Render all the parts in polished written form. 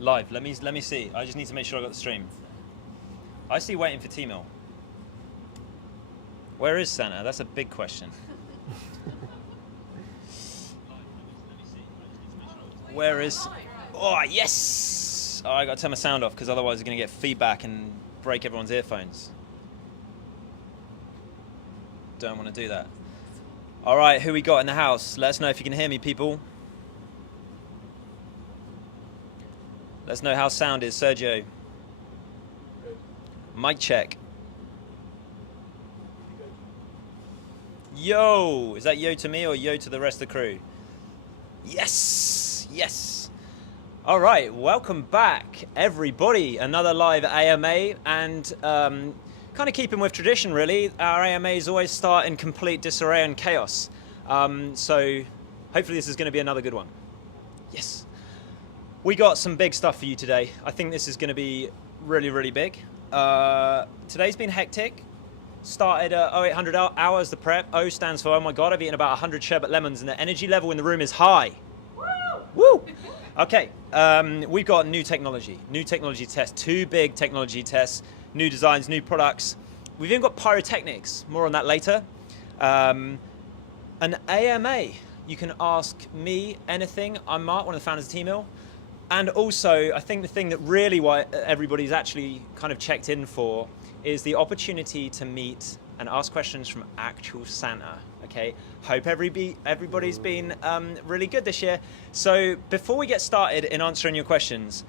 Live. Let me see. I just need to make sure I got the stream. I see waiting for Teemill. Where is Santa? That's a big question. Where is... Oh, yes! Oh, I got to turn my sound off because otherwise it's going to get feedback and break everyone's earphones. Don't want to do that. All right, who we got in the house? Let us know if you can hear me, people. Let us know how sound is. Sergio. Good. Mic check. Yo! Is that yo to me or yo to the rest of the crew? Yes! Yes! All right, welcome back, everybody. Another live AMA, and kind of keeping with tradition, really. Our AMAs always start in complete disarray and chaos. So hopefully this is going to be another good one. Yes. We got some big stuff for you today. I think this is going to be really, really big. Today's been hectic. Started at 0800 hours, the prep. O stands for, oh my God, I've eaten about 100 sherbet lemons and the energy level in the room is high. Woo! Woo! Okay, we've got new technology tests, 2 big technology tests, new designs, new products. We've even got pyrotechnics, more on that later. An AMA, you can ask me anything. I'm Mark, one of the founders of Teemill. And also, I think the thing that really why everybody's actually kind of checked in for is the opportunity to meet and ask questions from actual Santa. Okay, hope everybody's been really good this year. So before we get started in answering your questions,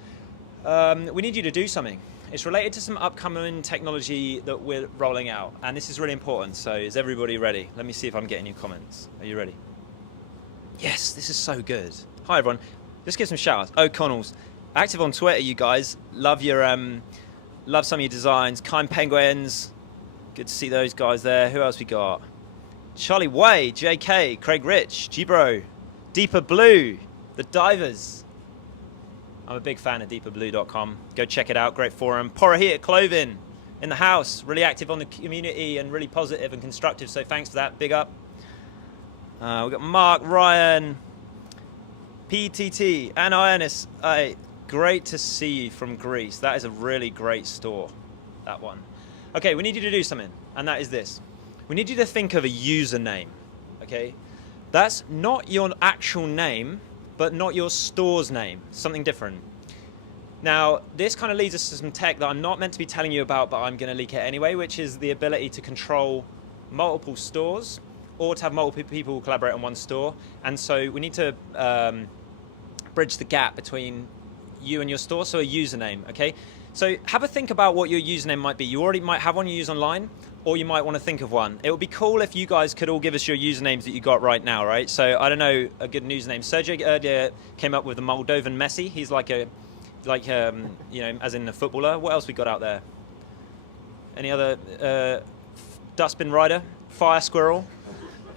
we need you to do something. It's related to some upcoming technology that we're rolling out, and this is really important. So is everybody ready? Let me see if I'm getting your comments. Are you ready? Yes, this is so good. Hi everyone. Just give some shout outs. O'Connell's active on Twitter, you guys. Love your love some of your designs. Kind Penguins. Good to see those guys there. Who else we got? Charlie Way, JK, Craig Rich, G-Bro, Deeper Blue, The Divers. I'm a big fan of deeperblue.com. Go check it out, great forum. Porahit Clothing in the house, really active on the community and really positive and constructive, so thanks for that, big up. We've got Mark, Ryan, PTT, and Ionis. Great to see you from Greece. That is a really great store, that one. Okay, we need you to do something, and that is this. We need you to think of a username, okay? That's not your actual name, but not your store's name, something different. Now, this kind of leads us to some tech that I'm not meant to be telling you about, but I'm gonna leak it anyway, which is the ability to control multiple stores or to have multiple people collaborate on one store. And so we need to bridge the gap between you and your store, so a username, okay? So have a think about what your username might be. You already might have one you use online, or you might want to think of one. It would be cool if you guys could all give us your usernames that you got right now, right? So I don't know a good username. Sergio earlier came up with the Moldovan Messi. He's like you know, as in a footballer. What else we got out there? Any other Dustbin Rider, Fire Squirrel?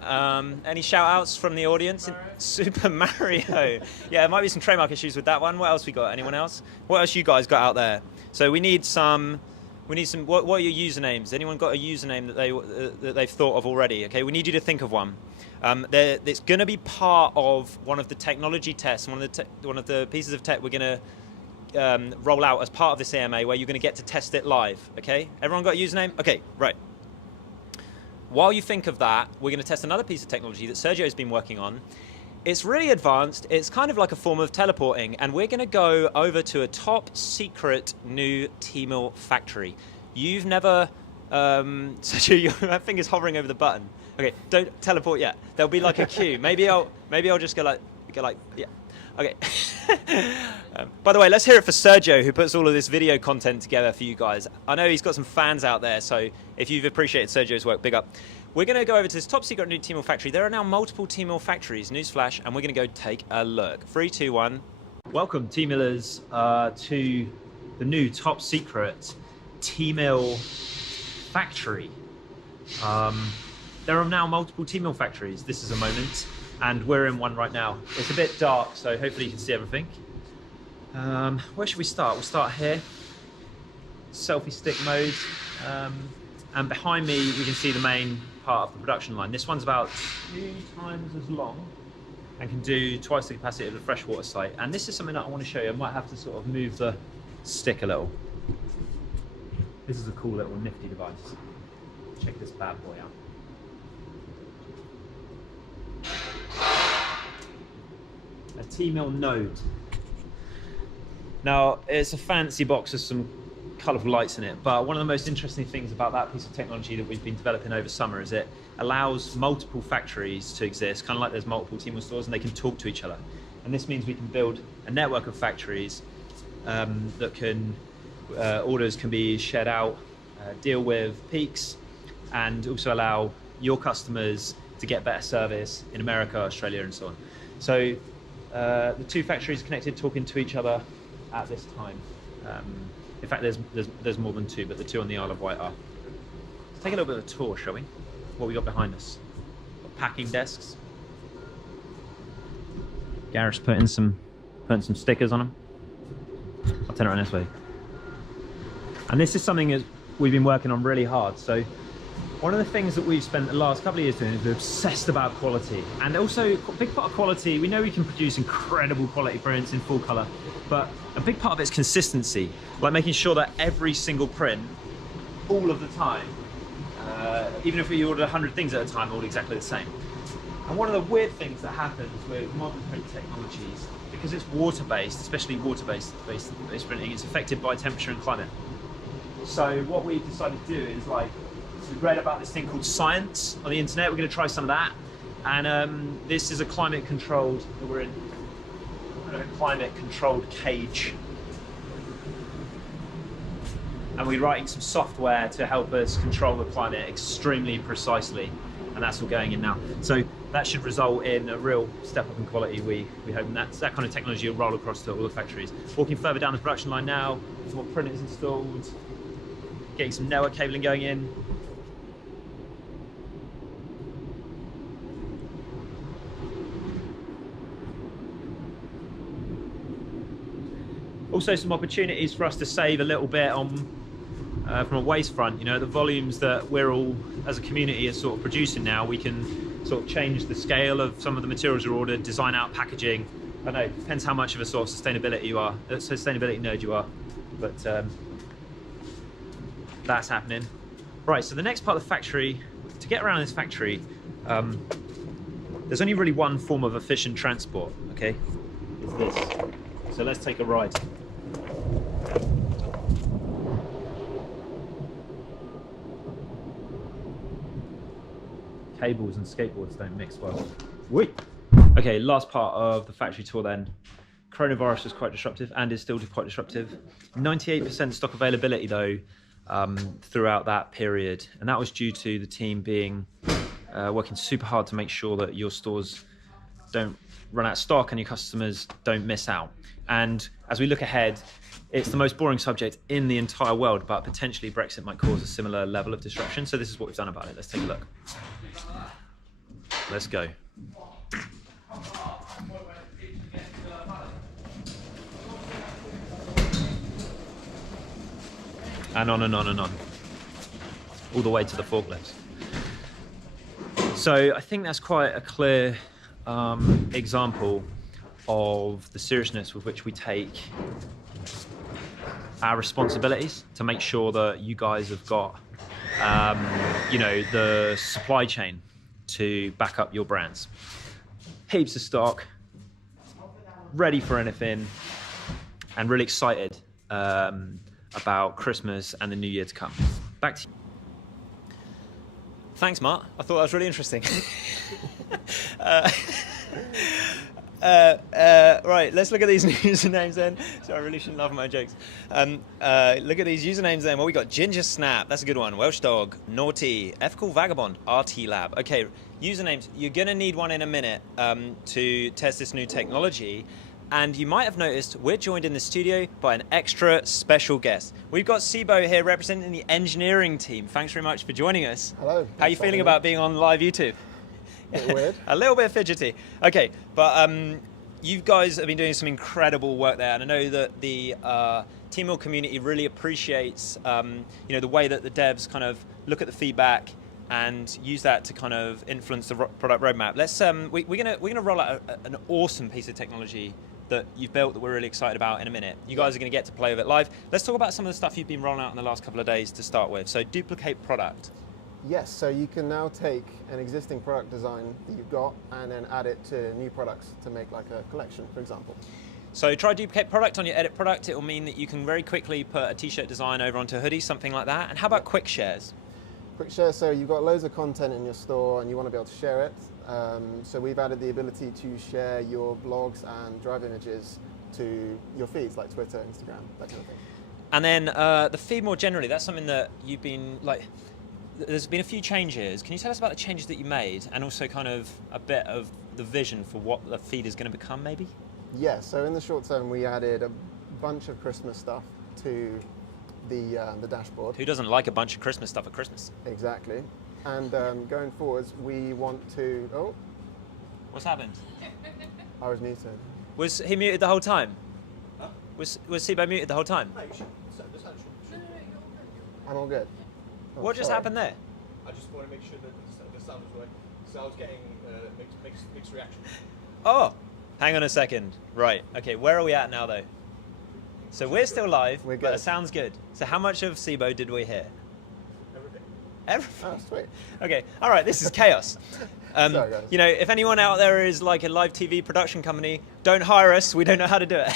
Any shout outs from the audience? Super Mario. Yeah, there might be some trademark issues with that one. What else we got? Anyone else? What else you guys got out there? So we need some. What are your usernames? Anyone got a username that they've thought of already? Okay, we need you to think of one. It's going to be part of one of the technology tests, one of the pieces of tech we're going to roll out as part of this AMA, where you're going to get to test it live. Okay, everyone got a username? Okay, right. While you think of that, we're going to test another piece of technology that Sergio's been working on. It's really advanced. It's kind of like a form of teleporting, and we're going to go over to a top secret new Teemill factory. You've never, Sergio, your finger's hovering over the button. Okay, don't teleport yet. There'll be like a queue. Maybe I'll just go like, yeah. Okay. By the way, let's hear it for Sergio, who puts all of this video content together for you guys. I know he's got some fans out there, so if you've appreciated Sergio's work, big up. We're going to go over to this top secret new Teemill factory. There are now multiple Teemill factories, newsflash, and we're going to go take a look. 3, 2, 1. Welcome, Teemillers, to the new top secret Teemill factory. There are now multiple Teemill factories. This is a moment, and we're in one right now. It's a bit dark, so hopefully you can see everything. Where should we start? We'll start here. Selfie stick mode. And behind me, we can see the main part of the production line. This one's about 2 times as long and can do twice the capacity of the freshwater site. And this is something that I want to show you. I might have to sort of move the stick a little. This is a cool little nifty device. Check this bad boy out. A Teemill node. Now, it's a fancy box with some colourful lights in it, but one of the most interesting things about that piece of technology that we've been developing over summer is it allows multiple factories to exist, kind of like there's multiple Teemill stores, and they can talk to each other. And this means we can build a network of factories that can, orders can be shared out, deal with peaks, and also allow your customers to get better service in America, Australia, and so on. So the two factories are connected, talking to each other at this time. In fact, there's more than two, but the two on the Isle of Wight are. Let's take a little bit of a tour, shall we? What we got behind us? Got packing desks. Gareth's putting some stickers on them. I'll turn it around this way. And this is something that we've been working on really hard. So one of the things that we've spent the last couple of years doing is we're obsessed about quality. And also a big part of quality, we know we can produce incredible quality prints in full color, but a big part of it is consistency. Like making sure that every single print, all of the time, even if we order 100 things at a time, all exactly the same. And one of the weird things that happens with modern print technologies, because it's water-based, especially water-based printing, it's affected by temperature and climate. So what we've decided to do is, like, we've read about this thing called science on the internet. We're going to try some of that. And this is a climate-controlled, we're in a climate-controlled cage. And we're writing some software to help us control the climate extremely precisely. And that's all going in now. So that should result in a real step up in quality, we hope. And that kind of technology will roll across to all the factories. Walking further down the production line now, some more printers installed, getting some network cabling going in. Also some opportunities for us to save a little bit on from a waste front. You know, the volumes that we're all as a community are sort of producing now, we can sort of change the scale of some of the materials we're ordered, design out packaging. I don't know, depends how much of a sort of sustainability nerd you are, but that's happening. Right, so the next part of the factory, to get around this factory, there's only really one form of efficient transport, okay? It's this. So let's take a ride. Cables and skateboards don't mix well. Wait. Okay, last part of the factory tour then. Coronavirus was quite disruptive and is still quite disruptive. 98% stock availability though throughout that period, and that was due to the team being working super hard to make sure that your stores don't run out of stock and your customers don't miss out. And as we look ahead, it's the most boring subject in the entire world, but potentially Brexit might cause a similar level of disruption. So this is what we've done about it. Let's take a look. Let's go. And on and on and on. All the way to the forklifts. So I think that's quite a clear example of the seriousness with which we take our responsibilities to make sure that you guys have got, you know, the supply chain to back up your brands. Heaps of stock, ready for anything, and really excited about Christmas and the new year to come. Back to you. Thanks, Mark. I thought that was really interesting. Right, let's look at these usernames then. So I really shouldn't laugh at my jokes. Look at these usernames then. Well, we got Ginger Snap, that's a good one. Welsh Dog, Naughty, Ethical Vagabond, RT Lab. Okay, usernames. You're gonna need one in a minute to test this new technology. And you might have noticed we're joined in the studio by an extra special guest. We've got Sibo here representing the engineering team. Thanks very much for joining us. Hello. How are you feeling about being on live YouTube? A bit weird. A little bit fidgety. Okay, but you guys have been doing some incredible work there, and I know that the Teemill community really appreciates you know, the way that the devs kind of look at the feedback and use that to kind of influence the product roadmap. Let's we're gonna roll out an awesome piece of technology that you've built that we're really excited about in a minute. You guys are going to get to play with it live. Let's talk about some of the stuff you've been rolling out in the last couple of days to start with. So duplicate product. Yes, so you can now take an existing product design that you've got and then add it to new products to make like a collection, for example. So try duplicate product on your edit product. It will mean that you can very quickly put a t-shirt design over onto a hoodie, something like that. And how about quick shares? Quick share, so you've got loads of content in your store and you want to be able to share it. So we've added the ability to share your blogs and drive images to your feeds like Twitter, Instagram, that kind of thing. And then the feed more generally, that's something that you've been like, there's been a few changes. Can you tell us about the changes that you made and also kind of a bit of the vision for what the feed is going to become maybe? Yeah, so in the short term we added a bunch of Christmas stuff to the dashboard. Who doesn't like a bunch of Christmas stuff at Christmas? Exactly. And going forwards, we want to... Oh, what's happened? I was muted. Was he muted the whole time? Huh? Was Sibo muted the whole time? No, you should. The sound should. I'm all good. Oh, What just sorry. happened there? I just want to make sure that the sound was right. So I was getting mixed reaction. Oh, hang on a second. Right, okay, where are we at now though? So we're still live, We're but good. it sounds good. So how much of Sibo did we hear? Everything. Everything. Oh, sweet. Okay, all right, this is chaos. Sorry, guys. You know, if anyone out there is like a live TV production company, don't hire us, we don't know how to do it.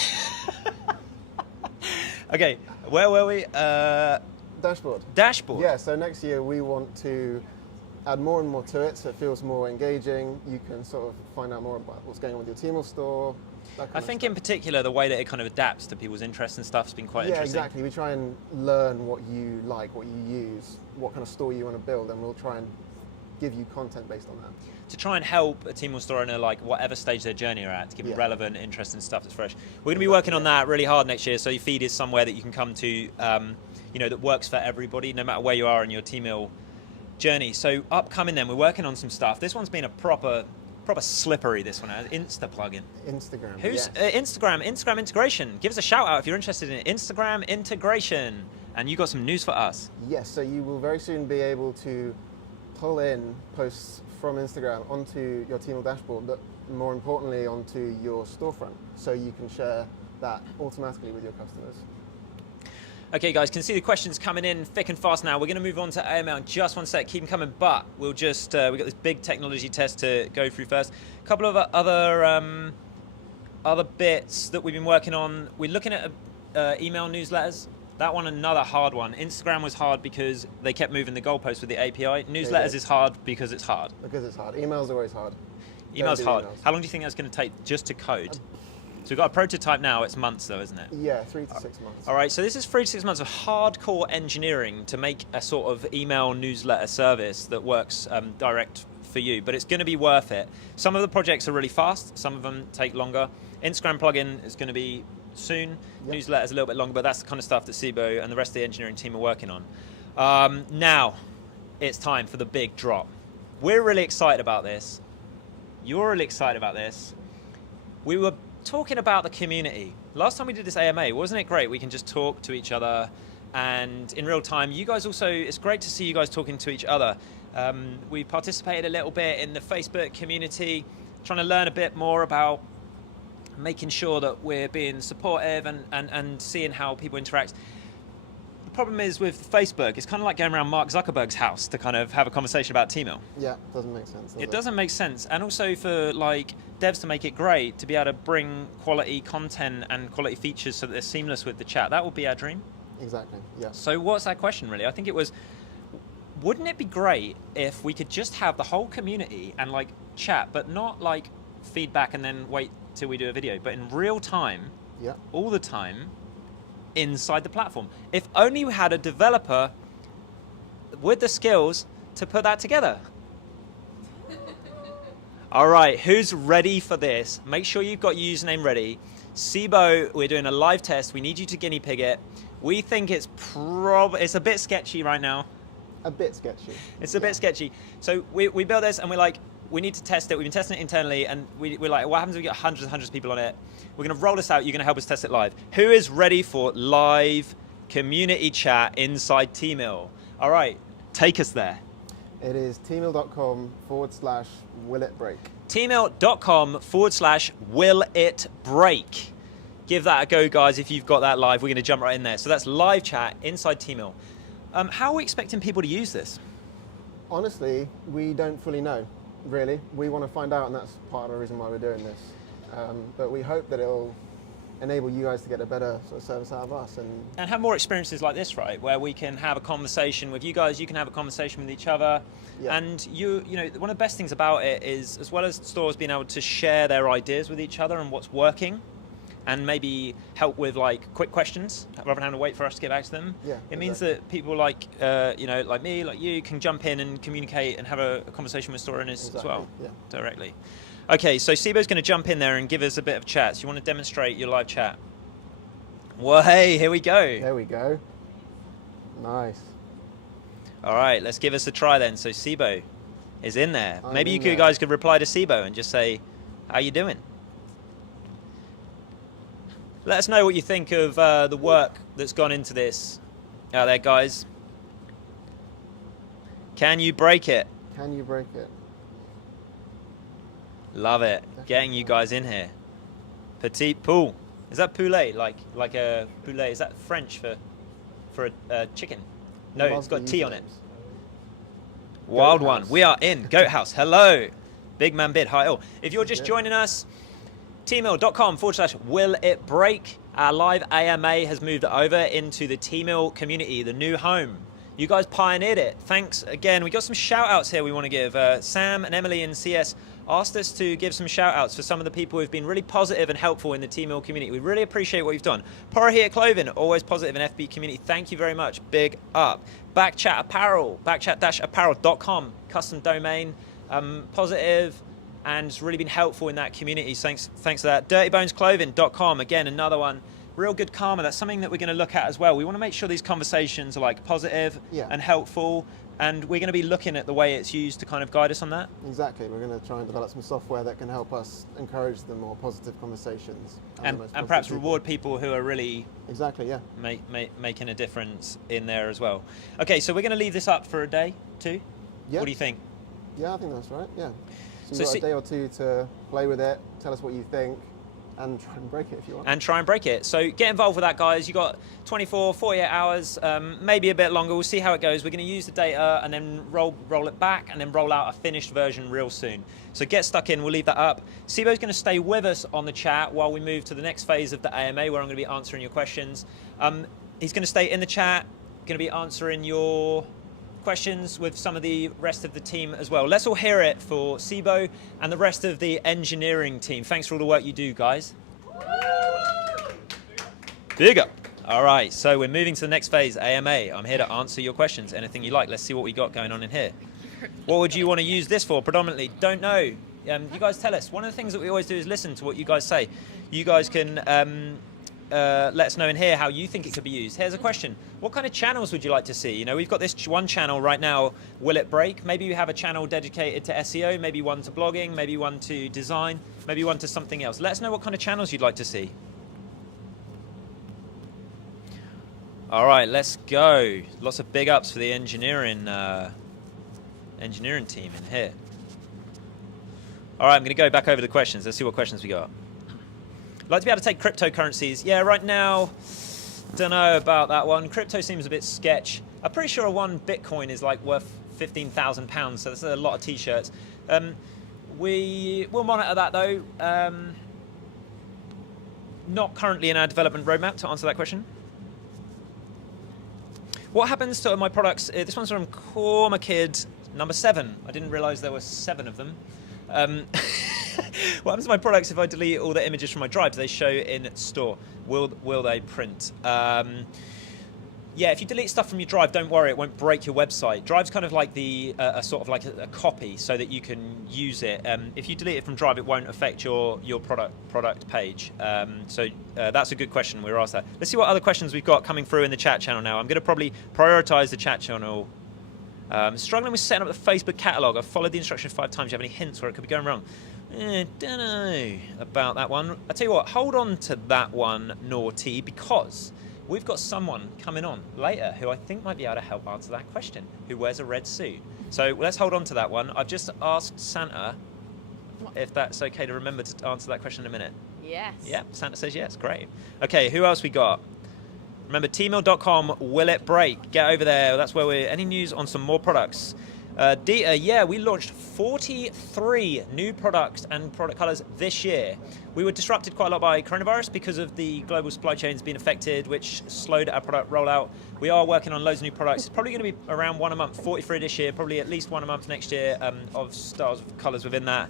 Okay, where were we? Dashboard. Dashboard. Yeah, so next year we want to add more and more to it so it feels more engaging. You can sort of find out more about what's going on with your Teemill store. That kind I of think stuff. in particular the way that it kind of adapts to people's interests and stuff has been quite Yeah, interesting. exactly. We try and learn what you like, what you use, what kind of store you want to build, and we'll try and give you content based on that. To try and help a Teemill store owner, like whatever stage their journey are at, to give them Yeah. relevant, interesting stuff that's fresh. We're going to be working on that really hard next year, so your feed is somewhere that you can come to, you know, that works for everybody, no matter where you are in your Teemill journey. So upcoming then, we're working on some stuff. This one's been a proper slippery, this one, Insta plugin. Instagram. Who's yes. Instagram integration? Give us a shout out if you're interested in Instagram integration. And you got some news for us. Yes, so you will very soon be able to pull in posts from Instagram onto your Teemill dashboard, but more importantly onto your storefront, so you can share that automatically with your customers. Okay, guys, can see the questions coming in thick and fast now. We're going to move on to AML in just one sec. Keep them coming, but we'll just we've got this big technology test to go through first. A couple of other bits that we've been working on. We're looking at email newsletters. That one, another hard one. Instagram was hard because they kept moving the goalposts with the API. Newsletters is hard because it's hard. Because it's hard. Email's always hard. Email's Don't do hard. emails. How long do you think that's going to take just to code? So we've got a prototype now. It's months though, isn't it? Yeah, 3 to 6 months. All right, so this is 3 to 6 months of hardcore engineering to make a sort of email newsletter service that works direct for you, but it's going to be worth it. Some of the projects are really fast, some of them take longer. Instagram plugin is going to be soon. Yep. Newsletter's a little bit longer, but that's the kind of stuff that Sibo and the rest of the engineering team are working on. Now, it's time for the big drop. We're really excited about this. You're really excited about this. We were talking about the community. Last time we did this AMA, wasn't it great? We can just talk to each other and in real time. You guys also, it's great to see you guys talking to each other. We participated a little bit in the Facebook community, trying to learn a bit more about making sure that we're being supportive and seeing how people interact. The problem is with Facebook, it's kind of like going around Mark Zuckerberg's house to kind of have a conversation about Teemill. Yeah, doesn't make sense. It doesn't make sense, and also for like devs to make it great, to be able to bring quality content and quality features so that they're seamless with the chat. That would be our dream. Exactly, yeah. So what's that question really? I think it was, wouldn't it be great if we could just have the whole community and like chat, but not like feedback and then wait till we do a video, but in real time, Yeah. all the time, inside the platform. If only we had a developer with the skills to put that together. All right, who's ready for this? Make sure you've got your username ready. Sibo, we're doing a live test. We need you to guinea pig it. We think it's it's a bit sketchy right now. A bit sketchy. It's a bit sketchy. So we built this and we're like, we need to test it. We've been testing it internally and we're like, what happens if we get hundreds and hundreds of people on it? We're going to roll this out. You're going to help us test it live. Who is ready for live community chat inside Teemill? All right, take us there. It is teemill.com/willitbreak. Teemill.com/willitbreak. Give that a go, guys, if you've got that live. We're going to jump right in there. So that's live chat inside Teemill. How are we expecting people to use this? Honestly, we don't fully know, really. We want to find out, and that's part of the reason why we're doing this. But we hope that it'll enable you guys to get a better sort of service out of us. And have more experiences like this, right? Where we can have a conversation with you guys, you can have a conversation with each other. Yeah. And you know, one of the best things about it is, as well as stores being able to share their ideas with each other and what's working, and maybe help with like quick questions rather than having to wait for us to get back to them. Yeah, it means that people like like me, like you, can jump in and communicate and have a conversation with store owners as well, directly. Okay, so Sibo's going to jump in there and give us a bit of chat. So you want to demonstrate your live chat? Well, hey, here we go. There we go. Nice. All right, let's give us a try then. So Sibo is in there. Maybe you there. guys could reply to Sibo and just say, "How you doing?" Let us know what you think of the work that's gone into this out there, guys. Can you break it? Can you break it? Love it. Definitely. Getting you guys in here. Petit poule. Is that poulet? Like a poulet? Is that French for a chicken? No, it's got T on it. Wild one. We are in Goat House. Hello. Big man bid. Hi all. If you're just joining us, teemill.com/willitbreak. Our live AMA has moved over into the Teemill community, the new home. You guys pioneered it. Thanks again. We got some shout outs here we want to give. Sam and Emily and CS asked us to give some shout outs for some of the people who've been really positive and helpful in the Teemill community. We really appreciate what you've done. Pora here Clothing, always positive in FB community. Thank you very much. Big up. Backchat Apparel, backchat-apparel.com, custom domain, positive, and it's really been helpful in that community. Thanks for that. DirtyBonesClothing.com, again, another one. Real good karma. That's something that we're going to look at as well. We want to make sure these conversations are like positive and helpful, and we're going to be looking at the way it's used to kind of guide us on that. Exactly. We're going to try and develop some software that can help us encourage the more positive conversations and perhaps reward people who are really making a difference in there as well. Okay, so we're going to leave this up for a day, too. Yeah. What do you think? Yeah, I think that's right. Yeah. So you've got a day or two to play with it. Tell us what you think. And try and break it if you want. And try and break it. So get involved with that, guys. You've got 24, 48 hours, maybe a bit longer. We'll see how it goes. We're going to use the data and then roll it back and then roll out a finished version real soon. So get stuck in. We'll leave that up. Sibo's going to stay with us on the chat while we move to the next phase of the AMA, where I'm going to be answering your questions. He's going to stay in the chat, going to be answering your questions with some of the rest of the team as well. Let's all hear it for Sibo and the rest of the engineering team. Thanks for all the work you do, guys. Big up. All right, so we're moving to the next phase, AMA. I'm here to answer your questions, anything you like. Let's see what we got going on in here. What would you want to use this for predominantly? Don't know. You guys tell us. One of the things that we always do is listen to what you guys say. You guys can let us know in here how you think it could be used. Here's a question. What kind of channels would you like to see? You know, we've got this one channel right now, Will It Break? Maybe you have a channel dedicated to SEO, maybe one to blogging, maybe one to design, maybe one to something else. Let us know what kind of channels you'd like to see. All right, let's go. Lots of big ups for the engineering team in here. All right, I'm going to go back over the questions. Let's see what questions we got. I'd like to be able to take cryptocurrencies. Yeah, right now, don't know about that one. Crypto seems a bit sketch. I'm pretty sure one Bitcoin is like worth £15,000, so that's a lot of t-shirts. We will monitor that though. Not currently in our development roadmap to answer that question. What happens to my products? This one's from Corma Kid, number 7. I didn't realize there were 7 of them. What happens to my products if I delete all the images from my drive? Do they show in store? Will they print? Yeah, if you delete stuff from your drive, don't worry, it won't break your website. Drive's kind of like the sort of like a copy so that you can use it. If you delete it from Drive, it won't affect your product page. So that's a good question. We were asked that. Let's see what other questions we've got coming through in the chat channel now. I'm going to probably prioritize the chat channel. Struggling with setting up the Facebook catalog. I've followed the instructions 5 times. Do you have any hints where it could be going wrong? Don't know about that one. I tell you what, hold on to that one, Naughty, because We've got someone coming on later who I think might be able to help answer that question, who wears a red suit. So let's hold on to that one. I've just asked Santa if that's okay to remember to answer that question in a minute. Yes. Yeah, Santa says yes, great. Okay, who else we got? Remember, teemill.com, will it break? Get over there, that's where we're, any news on some more products? Dita, yeah, we launched 43 new products and product colors this year. We were disrupted quite a lot by coronavirus because of the global supply chains being affected, which slowed our product rollout. We are working on loads of new products. It's probably going to be around one a month, 43 this year, probably at least one a month next year, of styles of colors within that.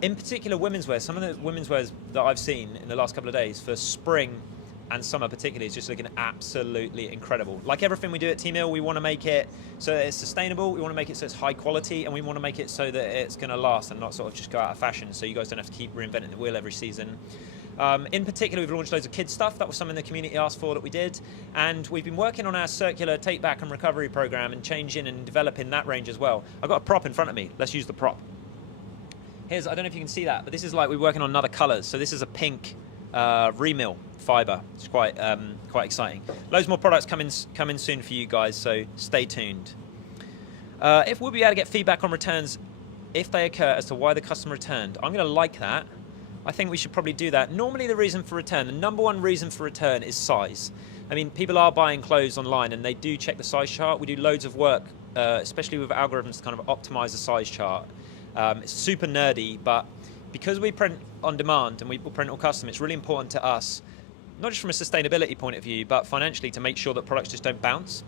In particular, women's wear. Some of the women's wears that I've seen in the last couple of days for spring and summer particularly is just looking absolutely incredible. Like everything we do at Teemill, we want to make it so that it's sustainable, we want to make it so it's high quality, and we want to make it so that it's going to last and not sort of just go out of fashion, so you guys don't have to keep reinventing the wheel every season. In particular, we've launched loads of kids stuff. That was something the community asked for that we did, and we've been working on our circular take back and recovery program and changing and developing that range as well. I've got a prop in front of me. Let's use the prop. Here's, I don't know if you can see that, but this is like we're working on other colors. So this is a pink remill fiber. It's quite exciting. Loads more products coming soon for you guys, so stay tuned. If we'll be able to get feedback on returns if they occur as to why the customer returned, I'm going to like that. I think we should probably do that. Normally the reason for return, the number one reason for return is size. I mean, people are buying clothes online and they do check the size chart. We do loads of work, especially with algorithms to kind of optimize the size chart. It's super nerdy, but because we print on demand and we print all custom, it's really important to us, not just from a sustainability point of view, but financially, to make sure that products just don't bounce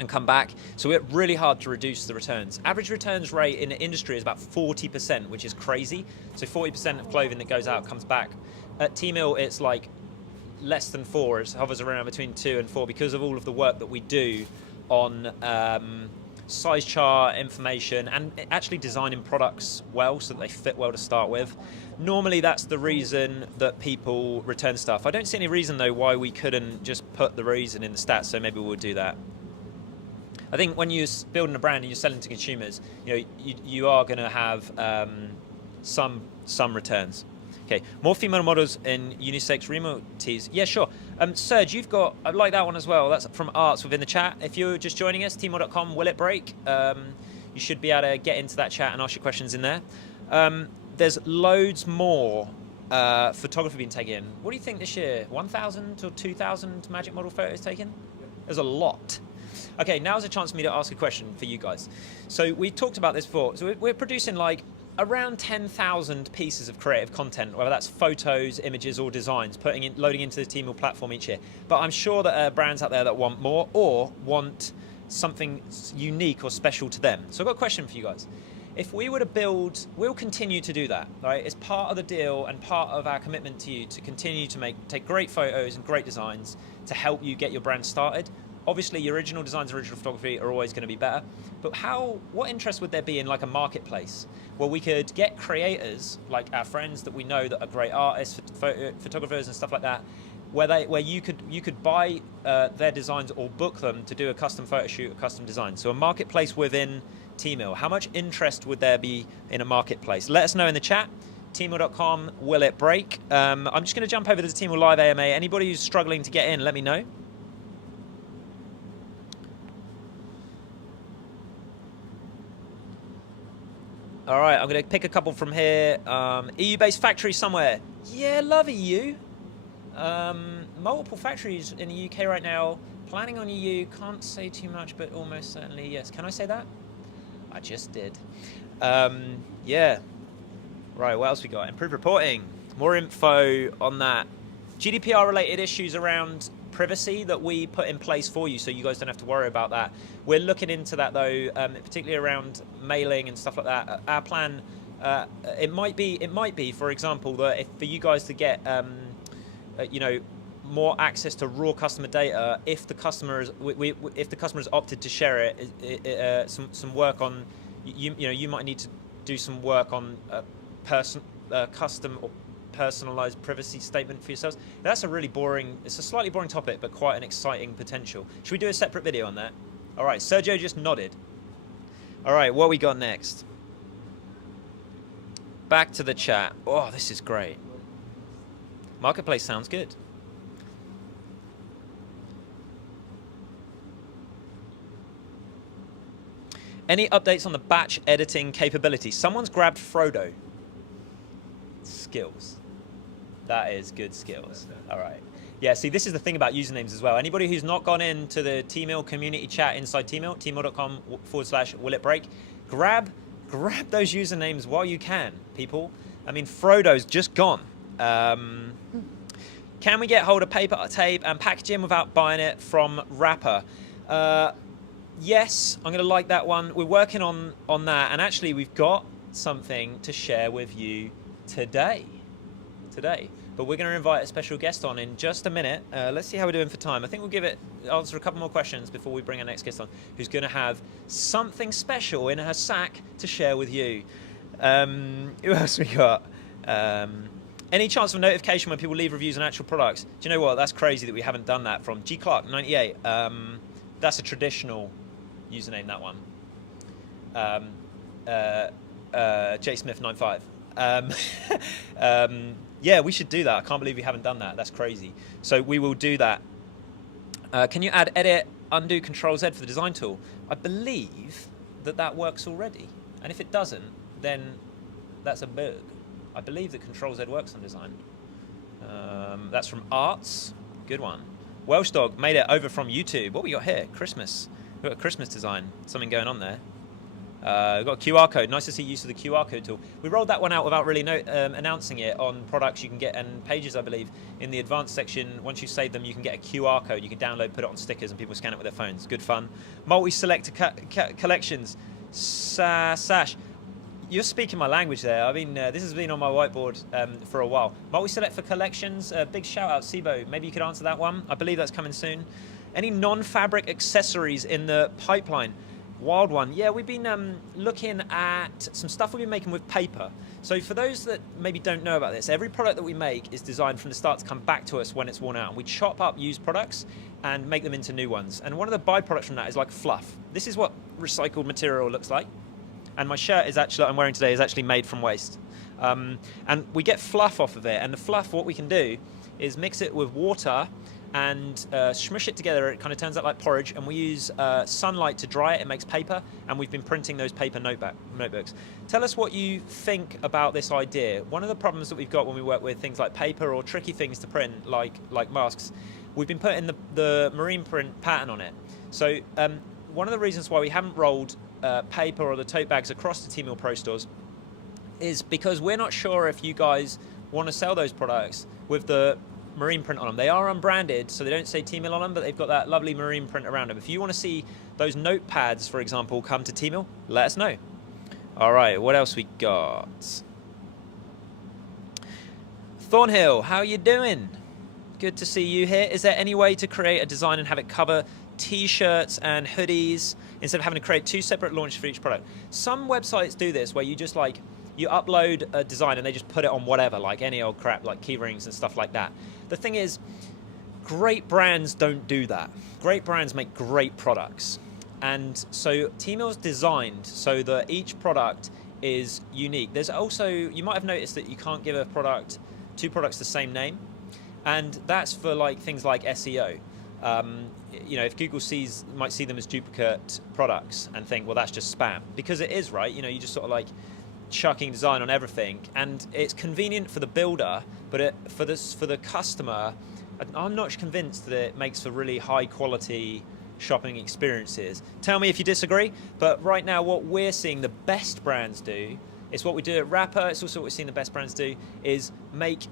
and come back. So we're really hard to reduce the returns. Average returns rate in the industry is about 40%, which is crazy. So 40% of clothing that goes out comes back. At Teemill, it's like less than 4. It hovers around between 2 and 4 because of all of the work that we do on size chart information and actually designing products well so that they fit well to start with. Normally that's the reason that people return stuff. I don't see any reason though why we couldn't just put the reason in the stats, so maybe we'll do that. I think when you're building a brand and you're selling to consumers, you are going to have some returns. Okay, more female models in unisex remodel tees. Yeah, sure. Serge, you've got, I like that one as well. That's from Arts within the chat. If you're just joining us, teemill.com, will it break? You should be able to get into that chat and ask your questions in there. There's loads more photography being taken. What do you think this year? 1,000 or 2,000 magic model photos taken? There's a lot. Okay, now's a chance for me to ask a question for you guys. So we talked about this before. So we're producing like around 10,000 pieces of creative content, whether that's photos, images, or designs, loading into the Teemill platform each year. But I'm sure that there are brands out there that want more or want something unique or special to them. So I've got a question for you guys. If we were to build, we'll continue to do that, right? It's part of the deal and part of our commitment to you to continue to take great photos and great designs to help you get your brand started. Obviously, your original designs, original photography are always going to be better. But what interest would there be in like a marketplace where we could get creators like our friends that we know that are great artists, photographers and stuff like that, where you could buy their designs or book them to do a custom photo shoot, a custom design. So a marketplace within Teemill. How much interest would there be in a marketplace? Let us know in the chat. Teemill.com, will it break? I'm just going to jump over to the Teemill Live AMA. Anybody who's struggling to get in, let me know. All right, I'm going to pick a couple from here. EU-based factory somewhere. Yeah, love EU. Multiple factories in the UK right now. Planning on EU. Can't say too much, but almost certainly yes. Can I say that? I just did. Yeah. Right, what else we got? Improved reporting. More info on that. GDPR-related issues around privacy that we put in place for you, so you guys don't have to worry about that. We're looking into that though, particularly around mailing and stuff like that. Our plan, it might be, for example, that for you guys to get, more access to raw customer data, if the customer has opted to share it, some work on, you might need to do some work on custom or personalized privacy statement for yourselves. That's it's a slightly boring topic, but quite an exciting potential. Should we do a separate video on that? All right, Sergio just nodded. All right, what we got next? Back to the chat. Oh, this is great. Marketplace sounds good. Any updates on the batch editing capability? Someone's grabbed Frodo. Skills. That is good skills. All right. Yeah, see, this is the thing about usernames as well. Anybody who's not gone into the Teemill community chat inside Teemill, teemill.com/willitbreak, grab those usernames while you can, people. I mean, Frodo's just gone. Can we get hold of paper tape and packaging without buying it from Rapper? Yes, I'm going to like that one. We're working on that, and actually we've got something to share with you today. But we're going to invite a special guest on in just a minute. Let's see how we're doing for time. I think we'll answer a couple more questions before we bring our next guest on, who's going to have something special in her sack to share with you. Who else we got? Any chance of notification when people leave reviews on actual products? Do you know what? That's crazy that we haven't done that. From G Clark 98. That's a traditional username, that one. J Smith 95. Yeah, we should do that. I can't believe we haven't done that. That's crazy. So we will do that. Can you add edit, undo, Control Z for the design tool? I believe that works already. And if it doesn't, then that's a bug. I believe that Control Z works on design. That's from Arts. Good one. Welsh Dog made it over from YouTube. What we got here? Christmas. We've got a Christmas design. Something going on there. We've got a QR code. Nice to see use of the QR code tool. We rolled that one out without really announcing it on products you can get and pages, I believe. In the advanced section, once you save them, you can get a QR code. You can download, put it on stickers, and people scan it with their phones. Good fun. Multi-select collections. Sash. You're speaking my language there. I mean, this has been on my whiteboard for a while. Multi-select for collections. Big shout out, Sibo. Maybe you could answer that one. I believe that's coming soon. Any non-fabric accessories in the pipeline? Wild one. Yeah, we've been looking at some stuff we've been making with paper. So for those that maybe don't know about this, every product that we make is designed from the start to come back to us when it's worn out. And we chop up used products and make them into new ones. And one of the byproducts from that is like fluff. This is what recycled material looks like. And my shirt is actually, I'm wearing today, is actually made from waste. And we get fluff off of it. And the fluff, what we can do is mix it with water and smush it together. It kind of turns out like porridge, and we use sunlight to dry it. It makes paper, and we've been printing those paper notebooks. Tell us what you think about this idea. One of the problems that we've got when we work with things like paper or tricky things to print, like masks, we've been putting the marine print pattern on it. So one of the reasons why we haven't rolled paper or the tote bags across the Teemill Pro stores is because we're not sure if you guys want to sell those products with the marine print on them. They are unbranded, so they don't say Teemill on them, but they've got that lovely marine print around them. If you want to see those notepads, for example, come to Teemill, let us know. All right, what else we got? Thornhill, how you doing? Good to see you here. Is there any way to create a design and have it cover t-shirts and hoodies instead of having to create two separate launches for each product? Some websites do this where you just you upload a design and they just put it on whatever, like any old crap, like key rings and stuff like that. The thing is, great brands don't do that. Great brands make great products. And so Teemill's designed so that each product is unique. There's also, you might have noticed that you can't give two products the same name. And that's for like things like SEO. You know, if Google might see them as duplicate products and think, well, that's just spam. Because it is, right? You know, you just sort of like chucking design on everything, and it's convenient for the builder, but for the customer, I'm not convinced that it makes for really high quality shopping experiences. Tell me if you disagree, but right now what we're seeing the best brands do, it's what we do at Rapper, it's also what we're seeing the best brands do, is make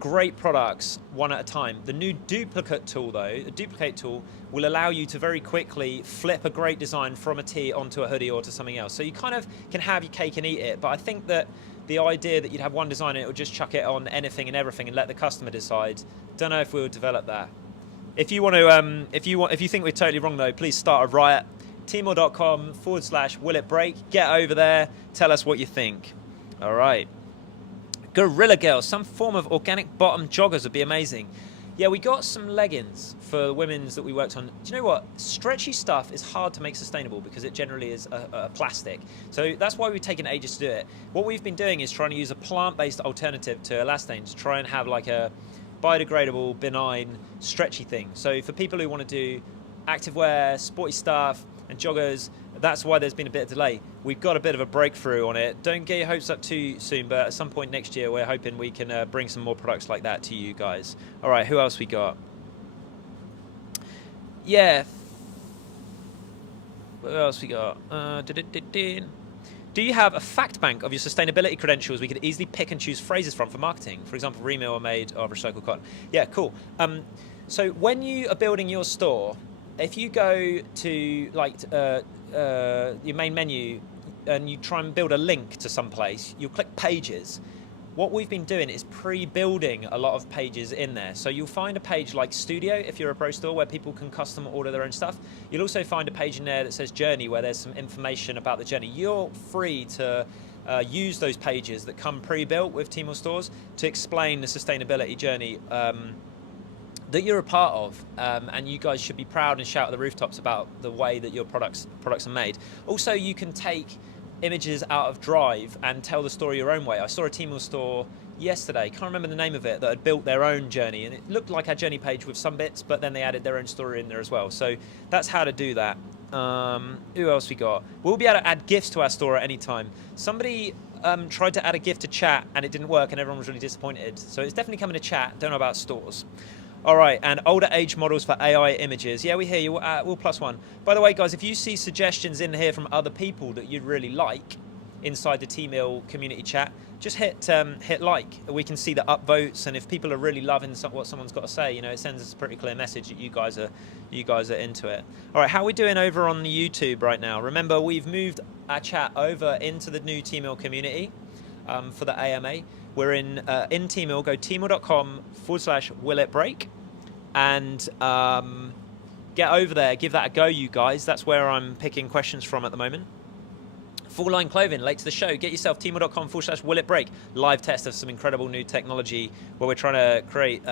great products one at a time. The new duplicate tool though, the duplicate tool, will allow you to very quickly flip a great design from a tee onto a hoodie or to something else. So you kind of can have your cake and eat it, but I think that the idea that you'd have one design and it would just chuck it on anything and everything and let the customer decide, don't know if we'll develop that. If you want to, if you think we're totally wrong though, please start a riot. Teemill.com/willitbreak. Get over there. Tell us what you think. All right. Gorilla Girl, some form of organic bottom joggers would be amazing. Yeah, we got some leggings for women's that we worked on. Do you know what? Stretchy stuff is hard to make sustainable because it generally is a plastic. So that's why we've taken ages to do it. What we've been doing is trying to use a plant-based alternative to elastane to try and have like a biodegradable, benign, stretchy thing. So for people who want to do activewear, sporty stuff, and joggers. That's why there's been a bit of delay. We've got a bit of a breakthrough on it. Don't get your hopes up too soon, but at some point next year, we're hoping we can bring some more products like that to you guys. All right, who else we got? Yeah. What else we got? Do you have a fact bank of your sustainability credentials we could easily pick and choose phrases from for marketing? For example, Remill are made of recycled cotton. Yeah, cool. So when you are building your store, if you go to like your main menu and you try and build a link to some place, you'll click pages. What we've been doing is pre-building a lot of pages in there. So you'll find a page like Studio if you're a pro store where people can custom order their own stuff. You'll also find a page in there that says Journey where there's some information about the journey. You're free to use those pages that come pre-built with Teemill stores to explain the sustainability journey that you're a part of, and you guys should be proud and shout at the rooftops about the way that your products are made. Also, you can take images out of Drive and tell the story your own way. I saw a Teemill store yesterday, can't remember the name of it, that had built their own journey, and it looked like our journey page with some bits, but then they added their own story in there as well. So that's how to do that. Who else we got? We'll be able to add GIFs to our store at any time. Somebody tried to add a GIF to chat and it didn't work and everyone was really disappointed. So it's definitely coming to chat. Don't know about stores. All right, and older age models for AI images. Yeah, we hear you. We'll plus one. By the way, guys, if you see suggestions in here from other people that you'd really like inside the Teemill community chat, just hit like. We can see the upvotes, and if people are really loving what someone's got to say, you know, it sends us a pretty clear message that you guys are into it. All right, how are we doing over on the YouTube right now? Remember, we've moved our chat over into the new Teemill community for the AMA. We're in Teemill. Go teemill.com/willitbreak and get over there. Give that a go, you guys. That's where I'm picking questions from at the moment. Full line clothing, late to the show. Get yourself teemill.com/willitbreak. Live test of some incredible new technology where we're trying to create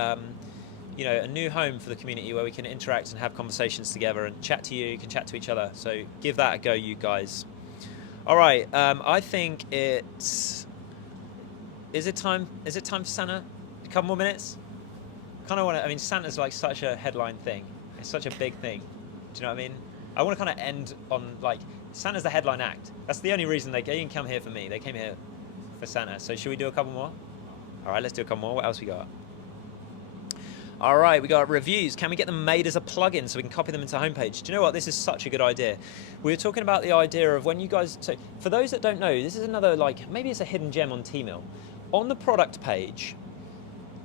you know, a new home for the community where we can interact and have conversations together and chat to you. You can chat to each other. So give that a go, you guys. All right, I think it's... Is it time for Santa? A couple more minutes? Kind of want to. I mean, Santa's like such a headline thing. It's such a big thing. Do you know what I mean? I want to kind of end on like Santa's the headline act. That's the only reason they didn't come here for me. They came here for Santa. So should we do a couple more? All right, let's do a couple more. What else we got? All right, we got reviews. Can we get them made as a plugin so we can copy them into homepage? Do you know what? This is such a good idea. We were talking about the idea of when you guys. So for those that don't know, this is another like maybe it's a hidden gem on Teemill. On the product page,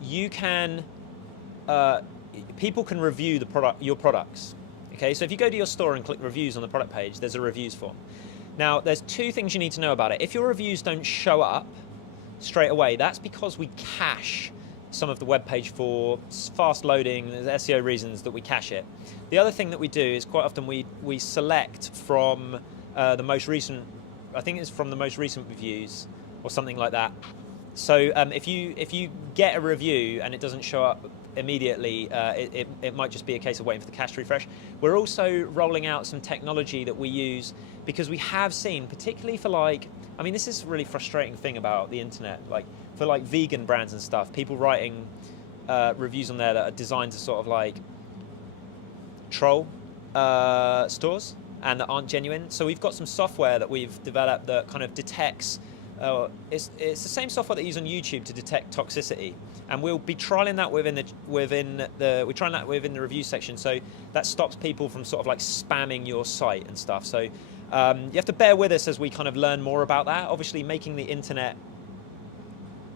you can, people can review your products. Okay, so if you go to your store and click reviews on the product page, there's a reviews form. Now, there's two things you need to know about it. If your reviews don't show up straight away, that's because we cache some of the web page for fast loading. There's SEO reasons that we cache it. The other thing that we do is quite often we select from the most recent, I think it's from the most recent reviews or something like that. So if you get a review and it doesn't show up immediately, it might just be a case of waiting for the cache to refresh. We're also rolling out some technology that we use because we have seen, particularly for like, I mean, this is a really frustrating thing about the internet, like for like vegan brands and stuff, people writing reviews on there that are designed to sort of like troll stores and that aren't genuine. So we've got some software that we've developed that kind of detects. It's the same software that you use on YouTube to detect toxicity, and we'll be trialing that within the review section. So that stops people from sort of like spamming your site and stuff. So you have to bear with us as we kind of learn more about that. Obviously, making the internet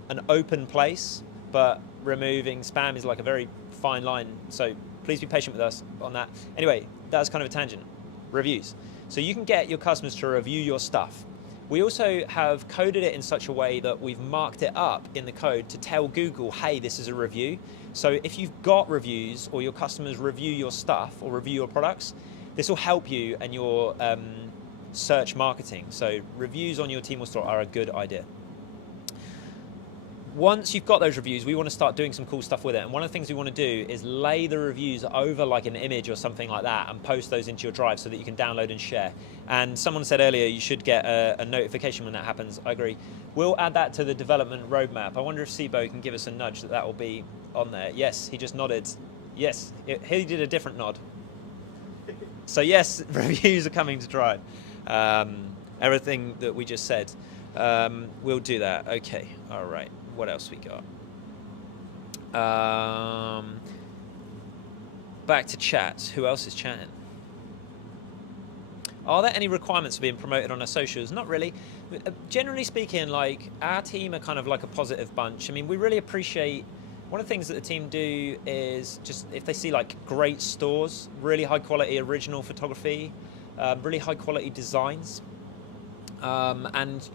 an open place, but removing spam is like a very fine line. So please be patient with us on that. Anyway, that's kind of a tangent. Reviews. So you can get your customers to review your stuff. We also have coded it in such a way that we've marked it up in the code to tell Google, hey, this is a review. So if you've got reviews or your customers review your stuff or review your products, this will help you and your search marketing. So reviews on your Teemill store are a good idea. Once you've got those reviews, we want to start doing some cool stuff with it. And one of the things we want to do is lay the reviews over like an image or something like that and post those into your drive so that you can download and share. And someone said earlier you should get a notification when that happens. I agree. We'll add that to the development roadmap. I wonder if Sibo can give us a nudge that will be on there. Yes, he just nodded. Yes, he did a different nod. So yes, reviews are coming to Drive. Everything that we just said, we'll do that. Okay, all right. What else we got? Back to chat. Who else is chatting? Are there any requirements for being promoted on our socials? Not really. Generally speaking, like, our team are kind of like a positive bunch. I mean, we really appreciate, one of the things that the team do is just if they see like great stores, really high quality original photography, really high quality designs, and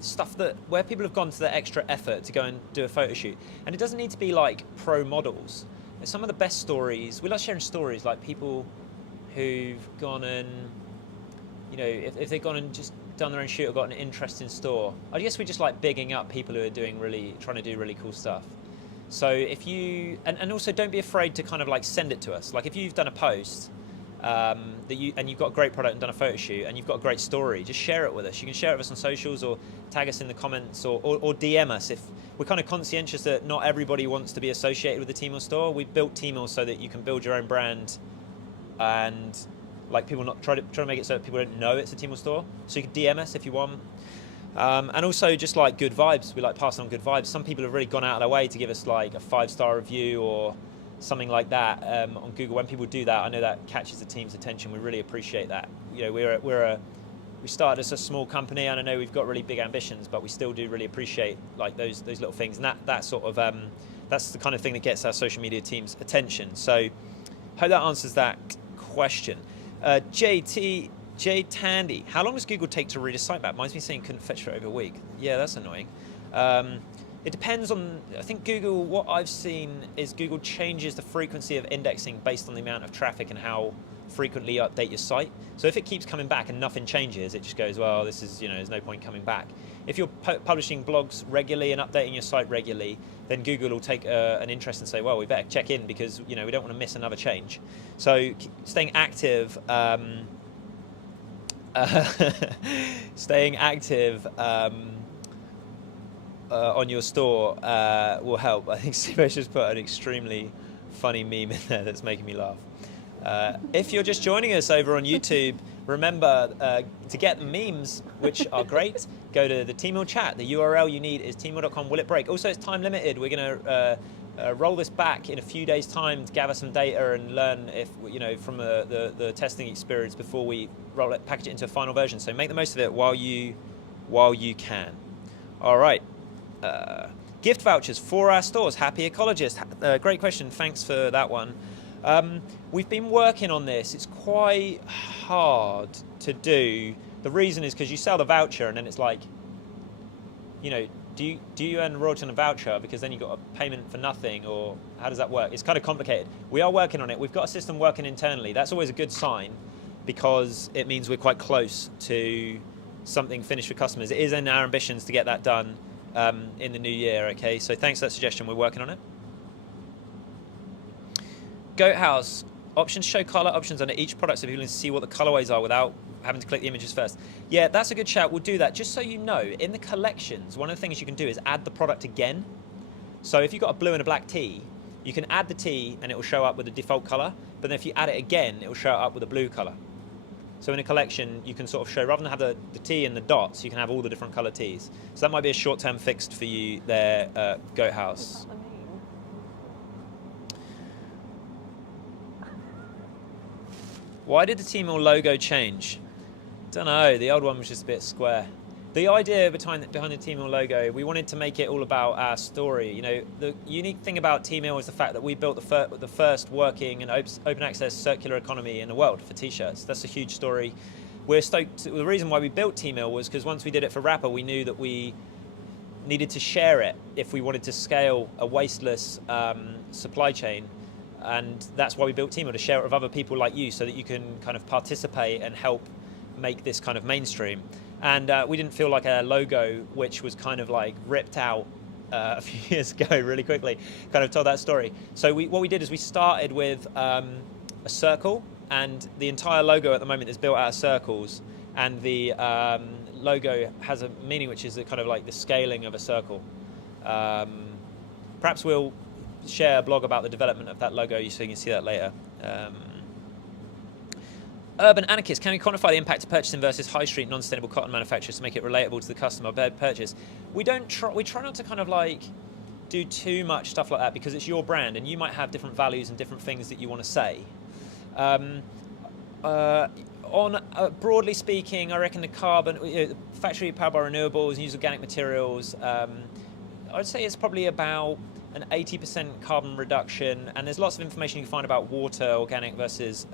stuff that where people have gone to the extra effort to go and do a photo shoot. And it doesn't need to be like pro models. Some of the best stories, we like sharing stories, like people who've gone and, you know, if they've gone and just done their own shoot or got an interesting store. I guess we just like bigging up people who are trying to do really cool stuff. So if you, and also don't be afraid to kind of like send it to us. Like if you've done a post and you've got a great product and done a photo shoot and you've got a great story, just share it with us. You can share it with us on socials or tag us in the comments or DM us. If we're kind of conscientious that not everybody wants to be associated with the Teemill store. We built Teemill so that you can build your own brand and like people not try to make it so that people don't know it's a Teemill store. So you can DM us if you want. And also just like good vibes. We like passing on good vibes. Some people have really gone out of their way to give us like a 5-star review or something like that on Google. When people do that, I know that catches the team's attention. We really appreciate that. You know, we started as a small company, and I know we've got really big ambitions, but we still do really appreciate like those little things. And that sort of that's the kind of thing that gets our social media team's attention. So hope that answers that question. J Tandy, how long does Google take to read a sitemap? Mine's been saying couldn't fetch for over a week. Yeah, that's annoying. It depends on, I think Google, what I've seen is Google changes the frequency of indexing based on the amount of traffic and how frequently you update your site. So if it keeps coming back and nothing changes, it just goes, well, this is, you know, there's no point coming back. If you're publishing blogs regularly and updating your site regularly, then Google will take an interest and say, well, we better check in because, you know, we don't want to miss another change. So staying active, on your store will help. I think Steve just put an extremely funny meme in there that's making me laugh. If you're just joining us over on YouTube, remember to get the memes, which are great, go to the Teemill chat. The URL you need is teemill.com. Will it break? Also, it's time limited. We're going to roll this back in a few days' time to gather some data and learn if, you know, from the testing experience before we roll it, package it into a final version. So make the most of it while you can. All right. Gift vouchers for our stores. Happy Ecologist. Great question. Thanks for that one. We've been working on this. It's quite hard to do. The reason is because you sell the voucher and then it's like, you know, do you earn royalty on a voucher because then you've got a payment for nothing, or how does that work? It's kind of complicated. We are working on it. We've got a system working internally. That's always a good sign because it means we're quite close to something finished for customers. It is in our ambitions to get that done in the new year, okay? So thanks for that suggestion. We're working on it. Goat House, options show color options under each product so people can see what the colorways are without having to click the images first. Yeah, that's a good shout. We'll do that. Just so you know, in the collections, one of the things you can do is add the product again. So if you've got a blue and a black tee, you can add the tee and it will show up with the default color. But then if you add it again, it will show up with a blue color. So in a collection, you can sort of show, rather than have the tee and the dots, you can have all the different color tees. So that might be a short-term fix for you there, Goat House. Why did the Teemill logo change? Don't know, the old one was just a bit square. The idea behind the Teemill logo, we wanted to make it all about our story. You know, the unique thing about Teemill is the fact that we built the first working and open access circular economy in the world for t-shirts. That's a huge story. We're stoked. The reason why we built Teemill was because once we did it for Rapper, we knew that we needed to share it if we wanted to scale a wasteless supply chain. And that's why we built Teemill, to share it with other people like you so that you can kind of participate and help make this kind of mainstream. And we didn't feel like a logo which was kind of like ripped out a few years ago really quickly, kind of told that story. So what we did is we started with a circle, and the entire logo at the moment is built out of circles, and the logo has a meaning which is kind of like the scaling of a circle. Perhaps we'll share a blog about the development of that logo so you can see that later. Urban Anarchist, can we quantify the impact of purchasing versus high street non-sustainable cotton manufacturers to make it relatable to the customer purchase? We try not to kind of like do too much stuff like that, because it's your brand and you might have different values and different things that you want to say. Broadly speaking, I reckon the carbon, factory powered by renewables and use organic materials, I'd say it's probably about an 80% carbon reduction, and there's lots of information you can find about water, organic versus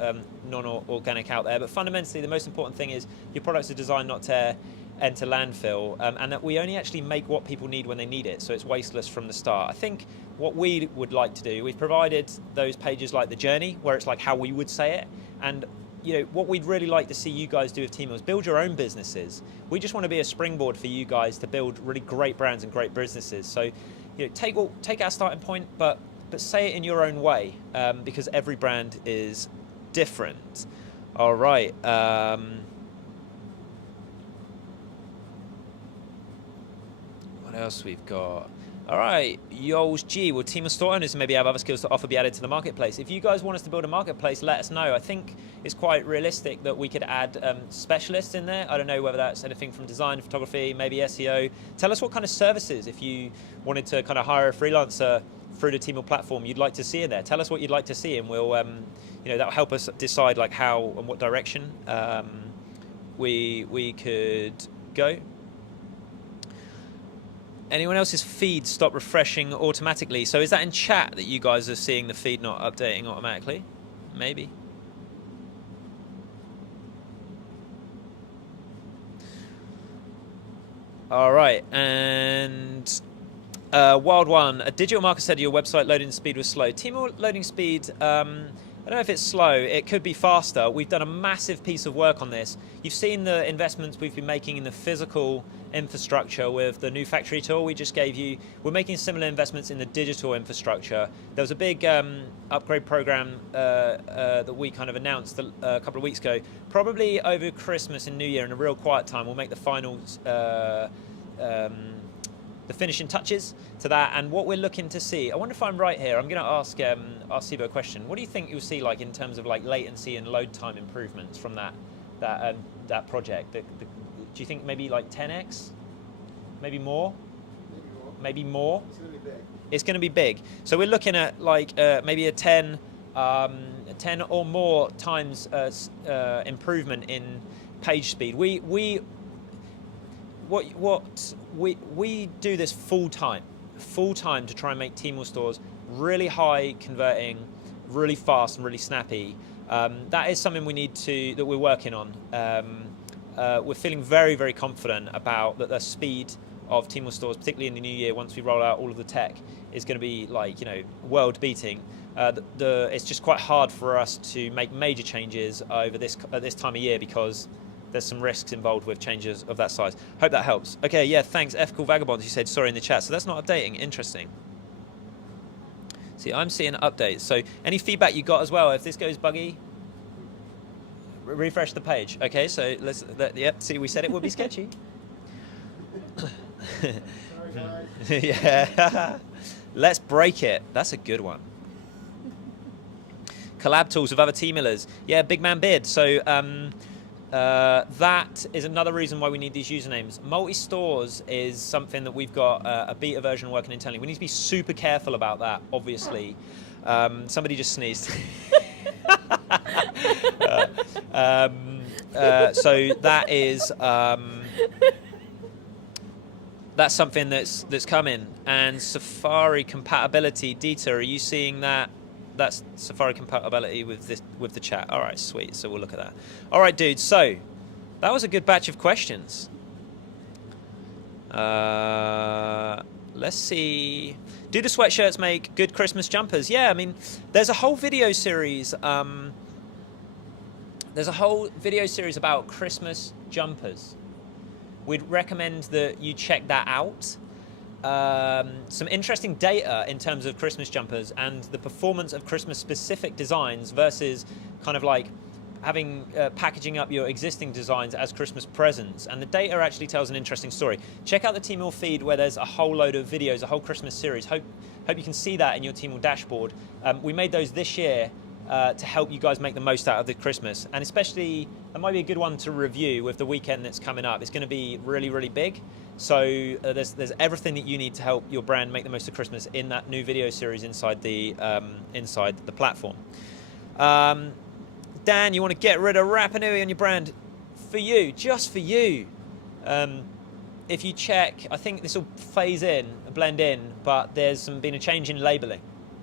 non-organic out there, but fundamentally the most important thing is your products are designed not to enter landfill, and that we only actually make what people need when they need it, so it's wasteless from the start. I think what we would like to do, we've provided those pages like the journey, where it's like how we would say it, and what we'd really like to see you guys do with Teemill is build your own businesses. We just want to be a springboard for you guys to build really great brands and great businesses. So take our starting point, but say it in your own way, because every brand is different. All right. What else we've got? All right, Yols G, will Teemill store owners maybe have other skills to offer be added to the marketplace? If you guys want us to build a marketplace, let us know. I think it's quite realistic that we could add specialists in there. I don't know whether that's anything from design, photography, maybe SEO. Tell us what kind of services, if you wanted to kind of hire a freelancer through the Teemill platform, you'd like to see in there. Tell us what you'd like to see, and we'll, that'll help us decide like how and what direction we could go. Anyone else's feed stop refreshing automatically? So is that in chat that you guys are seeing the feed not updating automatically? Maybe. All right, and Wild One, a digital marker said your website loading speed was slow. Teemill loading speed, I don't know if it's slow, it could be faster. We've done a massive piece of work on this. You've seen the investments we've been making in the physical infrastructure with the new factory tour we just gave you. We're making similar investments in the digital infrastructure. There was a big upgrade program that we kind of announced a couple of weeks ago. Probably over Christmas and New Year, in a real quiet time, we'll make the finals, the finishing touches to that. And what we're looking to see, I wonder if I'm right here. I'm going to ask Sibo a question. What do you think you'll see like in terms of like latency and load time improvements from that project? Do you think maybe like 10x? Maybe more? Maybe more? It's going to be big. It's going to be big. So we're looking at like maybe a 10 or more times improvement in page speed. We do this full time to try and make Teemill stores really high converting, really fast and really snappy. That is something that we're working on. We're feeling very, very confident about that the speed of Teemill stores, particularly in the new year, once we roll out all of the tech, is going to be like, world beating. It's just quite hard for us to make major changes over at this time of year because there's some risks involved with changes of that size. Hope that helps. Okay, yeah, thanks. Ethical Vagabonds, you said sorry in the chat. So that's not updating. Interesting. See, I'm seeing updates. So any feedback you got as well, if this goes buggy, refresh the page. Okay, so see, we said it would be sketchy. Sorry, guys. Yeah. Let's break it. That's a good one. Collab tools with other Teemillers. Yeah, Big Man Beard. So that is another reason why we need these usernames. Multi-stores is something that we've got a beta version working internally. We need to be super careful about that, obviously. Somebody just sneezed. So that is that's something that's coming. And Safari compatibility, Dita, are you seeing that? That's Safari compatibility with the chat. All right, sweet. So we'll look at that. All right, dude. So that was a good batch of questions. Let's see. Do the sweatshirts make good Christmas jumpers? Yeah, I mean, there's a whole video series. There's a whole video series about Christmas jumpers. We'd recommend that you check that out. Some interesting data in terms of Christmas jumpers and the performance of Christmas-specific designs versus kind of like having packaging up your existing designs as Christmas presents. And the data actually tells an interesting story. Check out the Teemill feed where there's a whole load of videos, a whole Christmas series. Hope you can see that in your Teemill dashboard. We made those this year to help you guys make the most out of the Christmas. And especially, that might be a good one to review with the weekend that's coming up. It's going to be really, really big. So there's everything that you need to help your brand make the most of Christmas in that new video series inside the platform. Dan, you want to get rid of Rapa Nui on your brand? For you, just for you. If you check, I think this will blend in, but there's been a change in labeling.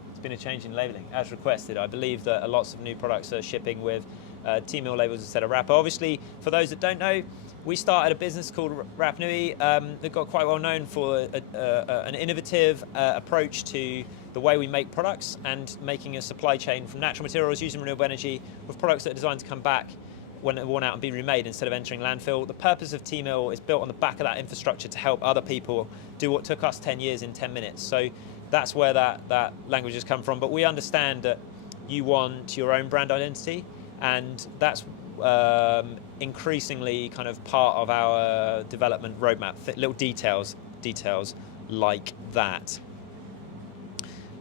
It's been a change in labeling, as requested. I believe that lots of new products are shipping with Teemill labels instead of Rapa. Obviously, for those that don't know, we started a business called Rapa Nui that got quite well known for an innovative approach to the way we make products and making a supply chain from natural materials using renewable energy with products that are designed to come back when they're worn out and be remade instead of entering landfill. The purpose of Teemill is built on the back of that infrastructure to help other people do what took us 10 years in 10 minutes. So that's where that language has come from. But we understand that you want your own brand identity, and that's increasingly kind of part of our development roadmap. Little details like that.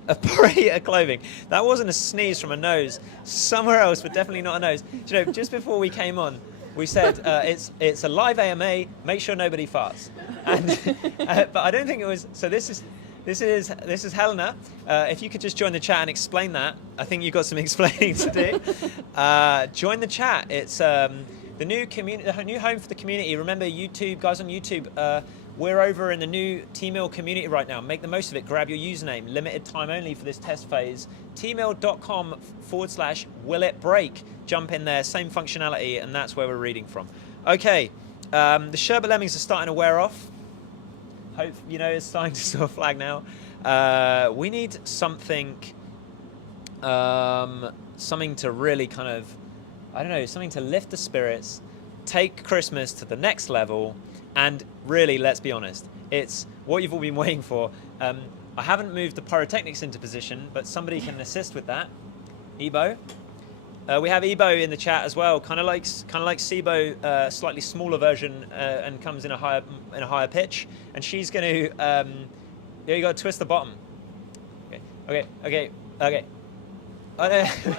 A parade of clothing. That wasn't a sneeze from a nose. Somewhere else, but definitely not a nose. Do you know, just before we came on, we said it's a live AMA. Make sure nobody farts. And but I don't think it was. So this is Helena. If you could just join the chat and explain that, I think you've got some explaining to do. Join the chat. It's the new community, the new home for the community. Remember, YouTube guys on YouTube. We're over in the new Teemill community right now. Make the most of it. Grab your username. Limited time only for this test phase. Teemill.com/will it break. Jump in there. Same functionality, and that's where we're reading from. Okay. The sherbet lemmings are starting to wear off. Hope it's starting to sort of flag now. We need something to really kind of, I don't know, something to lift the spirits, take Christmas to the next level. And really, let's be honest, it's what you've all been waiting for. I haven't moved the pyrotechnics into position, but somebody can assist with that. Ebo. We have Ebo in the chat as well, kind of like Sibo, slightly smaller version, and comes in a higher pitch. And she's going to, you got to twist the bottom. Okay.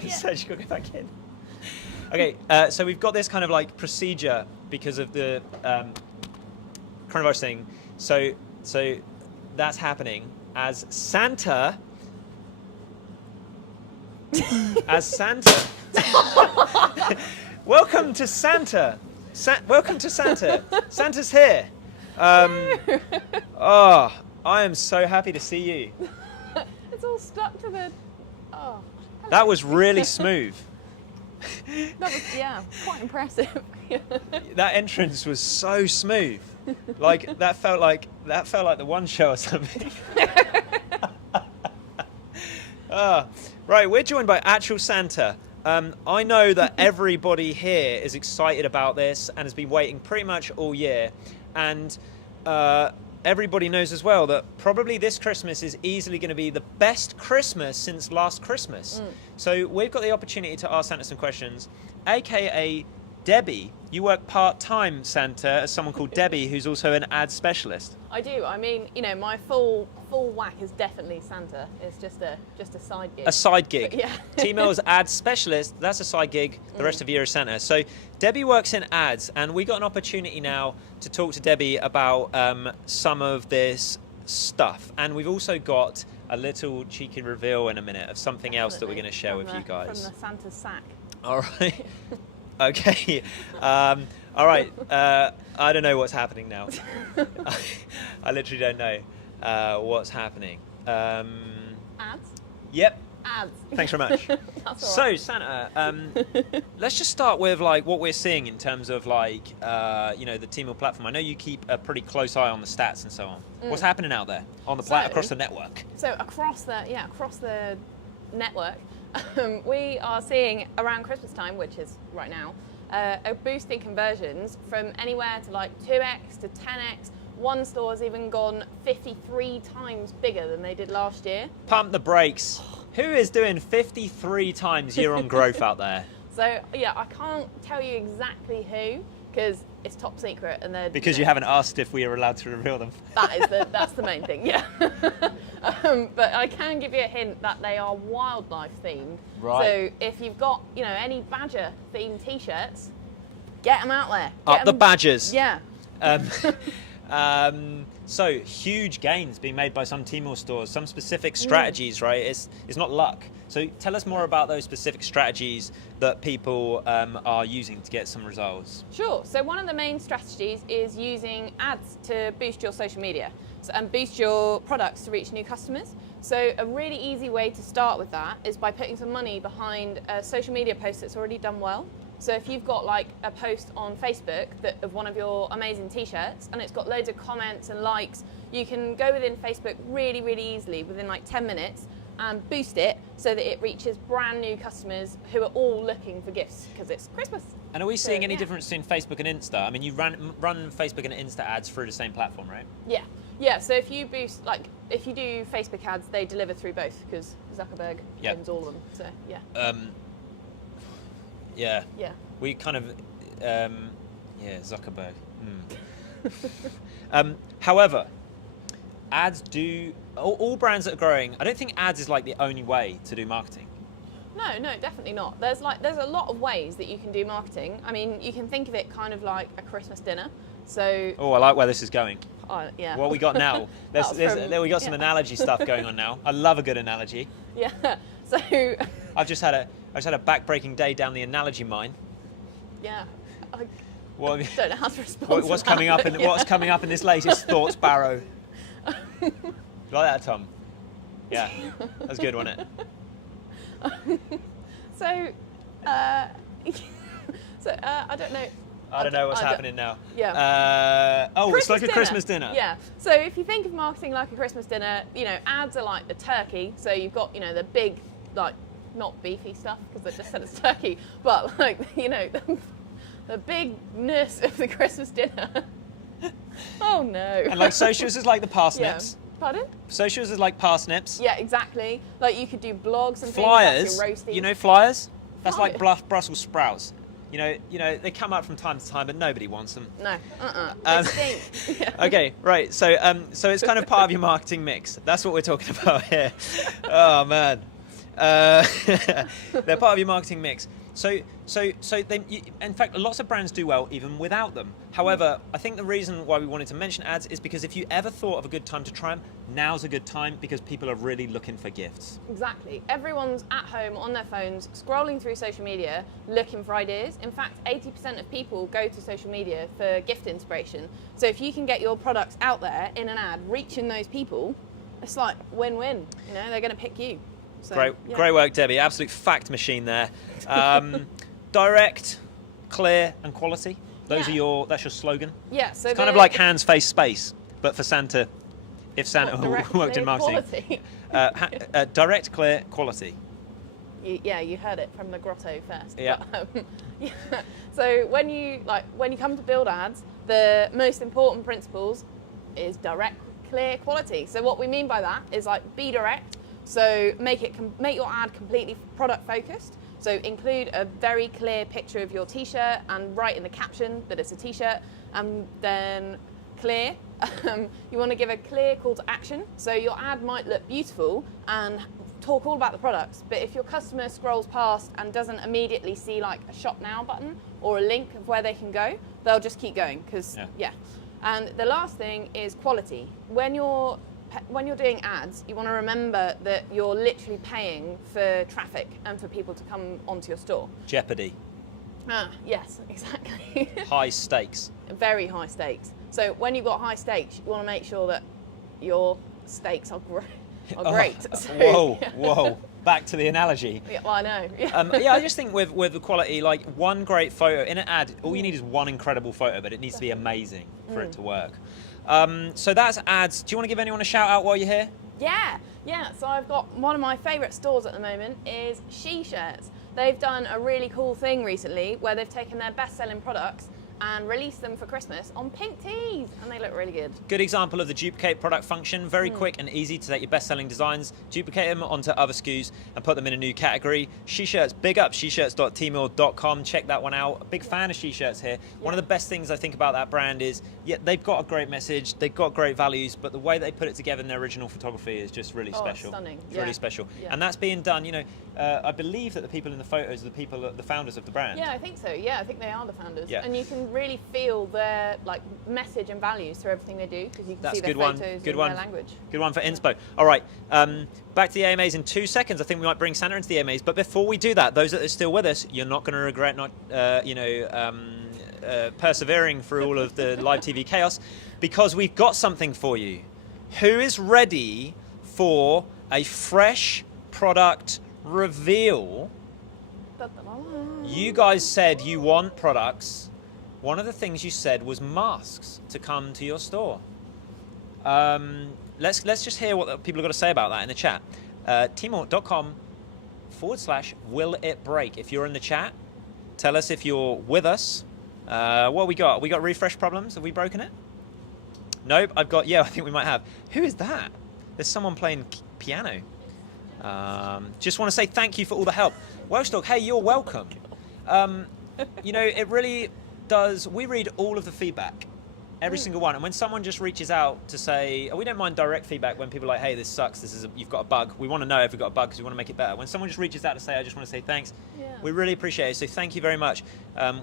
So she got to go back in. Okay, so we've got this kind of like procedure because of the coronavirus thing. So that's happening as Santa. Welcome to Santa. Welcome to Santa. Santa's here. Oh, I am so happy to see you. It's all stuck to the. Oh. That was really smooth. That was, yeah, quite impressive. That entrance was so smooth. Like that felt like the One Show or something. Right, we're joined by actual Santa. I know that everybody here is excited about this and has been waiting pretty much all year, and everybody knows as well that probably this Christmas is easily going to be the best Christmas since last Christmas. So we've got the opportunity to ask Santa some questions, aka Debbie. You work part-time, Santa, as someone called Debbie, who's also an ad specialist. I do. I mean, my full whack is definitely Santa. It's just a side gig. A side gig. But, yeah. Teemill's ad specialist, that's a side gig. The rest of the year is Santa. So Debbie works in ads, and we got an opportunity now to talk to Debbie about some of this stuff. And we've also got a little cheeky reveal in a minute of something else that we're going to share with you guys. From the Santa's sack. All right. Okay. All right. I don't know what's happening now. I literally don't know what's happening. Ads? Yep. Ads. Thanks very much. That's all So, right. Santa, let's just start with like what we're seeing in terms of like the Teemill platform. I know you keep a pretty close eye on the stats and so on. What's happening out there on the across the network? So across the network, we are seeing around Christmas time, which is right now, a boost in conversions from anywhere to like 2x to 10x. One store's even gone 53 times bigger than they did last year. Pump the brakes. Who is doing 53 times year-on growth out there? So yeah, I can't tell you exactly who, because it's top secret, and they're Because you haven't asked if we are allowed to reveal them. that's the main thing, yeah. But I can give you a hint that they are wildlife themed. Right. So if you've got any badger themed t-shirts, get them out there. Up Get the 'em- badgers. Yeah. So huge gains being made by some Teemill stores, some specific strategies, right? It's not luck. So tell us more about those specific strategies that people are using to get some results. Sure. So one of the main strategies is using ads to boost your social media and boost your products to reach new customers. So a really easy way to start with that is by putting some money behind a social media post that's already done well. So if you've got like a post on Facebook of one of your amazing t-shirts and it's got loads of comments and likes, you can go within Facebook really, really easily within like 10 minutes and boost it so that it reaches brand new customers who are all looking for gifts because it's Christmas. And are we seeing any yeah. difference in Facebook and Insta? I mean, you run Facebook and Insta ads through the same platform, right? Yeah. Yeah, so if you boost, like, if you do Facebook ads, they deliver through both because Zuckerberg owns all of them. So, yeah. Yeah. Yeah. We kind of, Zuckerberg. However, ads do, all brands that are growing, I don't think ads is like the only way to do marketing. No, definitely not. There's a lot of ways that you can do marketing. I mean, you can think of it kind of like a Christmas dinner. So. Oh, I like where this is going. Yeah. What we got now? We got some analogy stuff going on now. I love a good analogy. Yeah. So. I've just had a back-breaking day down the analogy mine. Yeah. I What, don't know how to respond. what's to that, coming up? but yeah. What's coming up in this latest thoughts barrow? Like that, Tom. Yeah, that's good, wasn't it? So, I don't know. I don't know what's happening now. Yeah. It's like a Christmas dinner. Yeah. So if you think of marketing like a Christmas dinner, ads are like the turkey. So you've got, the big, like, not beefy stuff because I just said it's turkey, but like, the bigness of the Christmas dinner. Oh no. And like socials is like the parsnips. Yeah. Pardon? Socials is like parsnips. Yeah, exactly. Like you could do blogs and Flyers. things. Like your roasting. Flyers? That's Flyers. like Brussels sprouts. They come out from time to time, but nobody wants them. No, they stink. Yeah. Okay, right. So it's kind of part of your marketing mix. That's what we're talking about here. Oh man, they're part of your marketing mix. So in fact, lots of brands do well even without them. However, I think the reason why we wanted to mention ads is because if you ever thought of a good time to try them, now's a good time because people are really looking for gifts. Exactly. Everyone's at home on their phones, scrolling through social media, looking for ideas. In fact, 80% of people go to social media for gift inspiration. So if you can get your products out there in an ad, reaching those people, it's like win-win. They're going to pick you. So, Great work, Debbie. Absolute fact machine there. Direct, clear, and quality. That's your slogan. Yeah. So it's kind of like hands, face, space, but for Santa, if Santa worked in marketing. Quality. Direct, clear, quality. You heard it from the grotto first. Yeah. But, yeah. So when you come to build ads, the most important principles is direct, clear, quality. So what we mean by that is like be direct. So make your ad completely product focused. So include a very clear picture of your t-shirt and write in the caption that it's a t-shirt. And then clear, you want to give a clear call to action. So your ad might look beautiful and talk all about the products, but if your customer scrolls past and doesn't immediately see like a shop now button or a link of where they can go, they'll just keep going because And the last thing is quality. When you're doing ads, you want to remember that you're literally paying for traffic and for people to come onto your store. Jeopardy. Yes, exactly. High stakes. Very high stakes. So when you've got high stakes, you want to make sure that your stakes are great. So, Whoa. Back to the analogy. Yeah, well, I know. I just think with the quality, like one great photo in an ad, all you need is one incredible photo, but it needs to be amazing for it to work. So that's ads. Do you want to give anyone a shout out while you're here? Yeah. So I've got one of my favourite stores at the moment is She Shirts. They've done a really cool thing recently where they've taken their best-selling products and release them for Christmas on pink tees, and they look really good. Good example of the duplicate product function. Very quick and easy to take your best-selling designs, duplicate them onto other SKUs, and put them in a new category. She-shirts, big up sheshirts.teemill.com. Check that one out. A big fan of she-shirts here. One of the best things I think about that brand is, yeah, they've got a great message, they've got great values, but the way they put it together in their original photography is just really special. Stunning. It's really special. And that's being done, you know, I believe that the people in the photos are the founders of the brand. Yeah, I think so. Yeah, I think they are the founders. Yeah. And you can really feel their like message and values through everything they do, because you can see their photos in their language. Good one for inspo. All right, back to the AMAs in 2 seconds. I think we might bring Santa into the AMAs, but before we do that, those that are still with us, you're not going to regret not, persevering through all of the live TV chaos, because we've got something for you. Who is ready for a fresh product reveal? You guys said you want products. One of the things you said was masks to come to your store. Let's just hear what people are going to say about that in the chat. Teemill.com/will it break. If you're in the chat, tell us if you're with us. What we got? We got refresh problems. Have we broken it? Nope. I think we might have. Who is that? There's someone playing piano. Just want to say thank you for all the help. Welsh Dog, hey, you're welcome. You know, it really does. We read all of the feedback, every single one. And when someone just reaches out to say, we don't mind direct feedback when people are like, hey, this sucks, you've got a bug. We want to know if we've got a bug because we want to make it better. When someone just reaches out to say, I just want to say thanks, we really appreciate it. So thank you very much.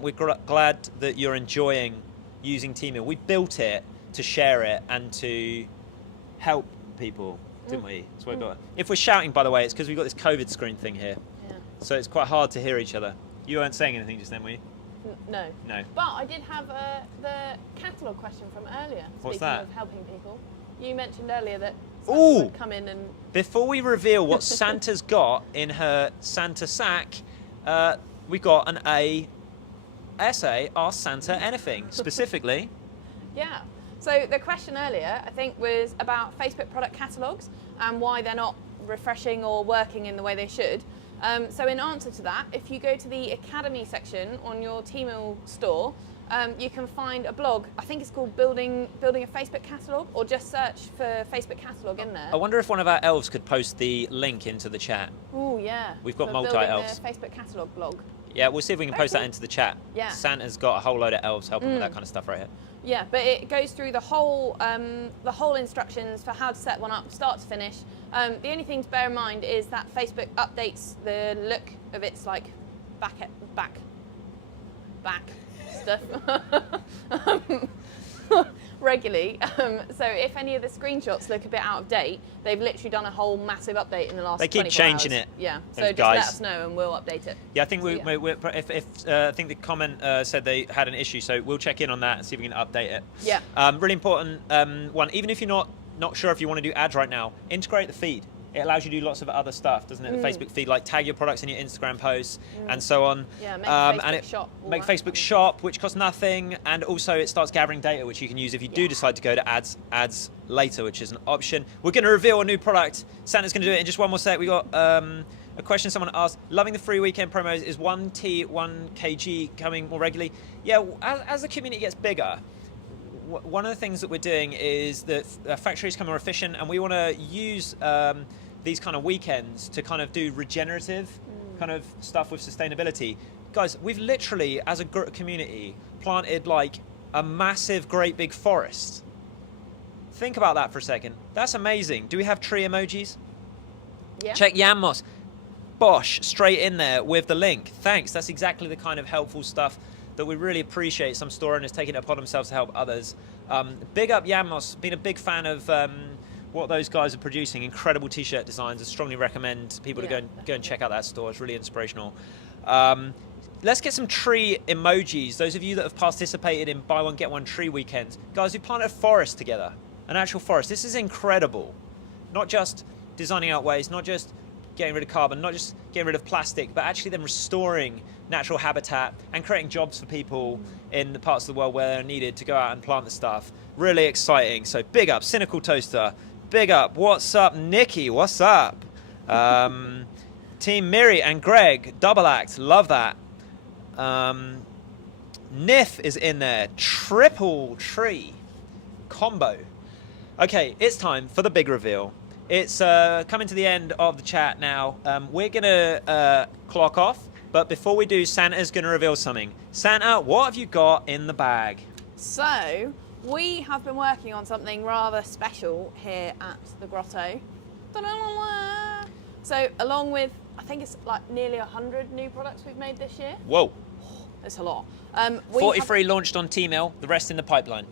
We're glad that you're enjoying using Teemill. We built it to share it and to help people, didn't we? That's what we got. If we're shouting, by the way, it's because we've got this COVID screen thing here. So it's quite hard to hear each other. You weren't saying anything just then, were you? No. No. But I did have the catalogue question from earlier. What's speaking that? Of helping people. You mentioned earlier that Santa would come in and... Before we reveal what Santa's got in her Santa sack, we got an essay, Ask Santa Anything, specifically. Yeah. So the question earlier, I think, was about Facebook product catalogues and why they're not refreshing or working in the way they should. So in answer to that, if you go to the Academy section on your Teemill store, you can find a blog. I think it's called Building a Facebook Catalogue, or just search for Facebook Catalogue in there. I wonder if one of our elves could post the link into the chat. Oh yeah. We've got for multi-elves. Building the Facebook Catalogue blog. Yeah, we'll see if we can post that into the chat. Yeah. Santa's got a whole load of elves helping with that kind of stuff right here. Yeah, but it goes through the whole instructions for how to set one up, start to finish. The only thing to bear in mind is that Facebook updates the look of its like back stuff regularly. So if any of the screenshots look a bit out of date, they've literally done a whole massive update in the last 24 hours. They keep changing it. Yeah, so those just guys. let us know and we'll update it. Yeah, I think I think the comment said they had an issue, so we'll check in on that and see if we can update it. Yeah. Really important one. Even if you're not sure if you want to do ads right now, integrate the feed. It allows you to do lots of other stuff, doesn't it? The Facebook feed, like tag your products in your Instagram posts and so on. Yeah, make a Facebook shop. Make Facebook shop, which costs nothing, and also it starts gathering data, which you can use if you do decide to go to ads later, which is an option. We're going to reveal a new product. Santa's going to do it in just one more sec. We got a question someone asked. Loving the free weekend promos. Is 1T, 1 kg coming more regularly? Yeah, as the community gets bigger, one of the things that we're doing is that factories become more efficient, and we want to use these kind of weekends to kind of do regenerative kind of stuff with sustainability. Guys, we've literally, as a community, planted like a massive, great big forest. Think about that for a second. That's amazing. Do we have tree emojis? Yeah. Check Yamos. Bosh, straight in there with the link. Thanks. That's exactly the kind of helpful stuff that we really appreciate. Some store owners taking it upon themselves to help others. Big up Yamos. Been a big fan of what those guys are producing. Incredible t-shirt designs. I strongly recommend people to go and check out that store. It's really inspirational. Let's get some tree emojis. Those of you that have participated in buy one get one tree weekends, guys, we planted a forest together, an actual forest. This is incredible. Not just designing out waste, not just getting rid of carbon, not just getting rid of plastic, but actually then restoring natural habitat and creating jobs for people in the parts of the world where they're needed to go out and plant the stuff. Really exciting. So big up Cynical Toaster. Big up. What's up, Nikki? What's up? Team Miri and Greg, double act. Love that. Nif is in there. Triple tree combo. Okay, it's time for the big reveal. It's coming to the end of the chat now. We're going to clock off, but before we do, Santa's going to reveal something. Santa, what have you got in the bag? So, we have been working on something rather special here at the Grotto. Ta-da-la-la. So, along with, I think it's like nearly 100 new products we've made this year. Whoa. It's a lot. 43 launched on Teemill, the rest in the pipeline.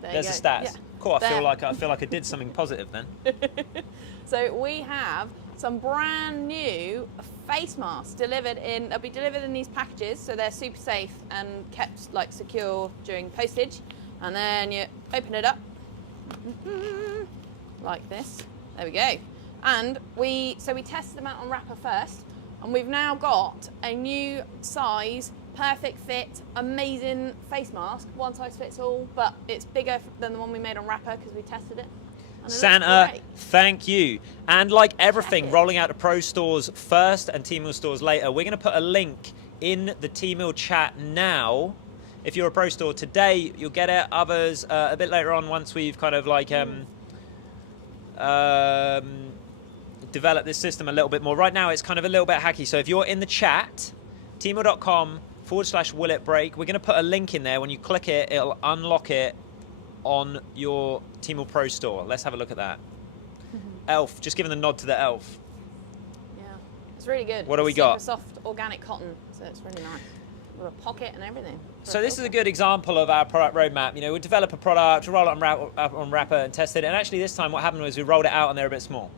There's the stats. Yeah. Cool, I There. feel like I did something positive then. So we have some brand new face masks delivered in. They'll be delivered in these packages, so they're super safe and kept like secure during postage. And then you open it up like this. There we go. And we tested them out on wrapper first, and we've now got a new size, perfect fit, amazing face mask. One size fits all, but it's bigger than the one we made on wrapper because we tested it. And it Santa, looks great. thank you. And like everything, Check it. rolling out to Pro stores first and Teemill stores later. We're going to put a link in the Teemill chat now. If you're a Pro store today, you'll get it. Others a bit later on, once we've kind of like developed this system a little bit more. Right now, it's kind of a little bit hacky. So if you're in the chat, teemill.com/willitbreak, we're going to put a link in there. When you click it, it'll unlock it on your Teemill Pro store. Let's have a look at that. Elf, just giving the nod to the elf. Yeah, it's really good. What do we Super got? soft organic cotton, so it's really nice. With a pocket and everything. So this is a good example of our product roadmap. You know, we develop a product, roll it on wrapper and test it. And actually this time what happened was we rolled it out and they're a bit small.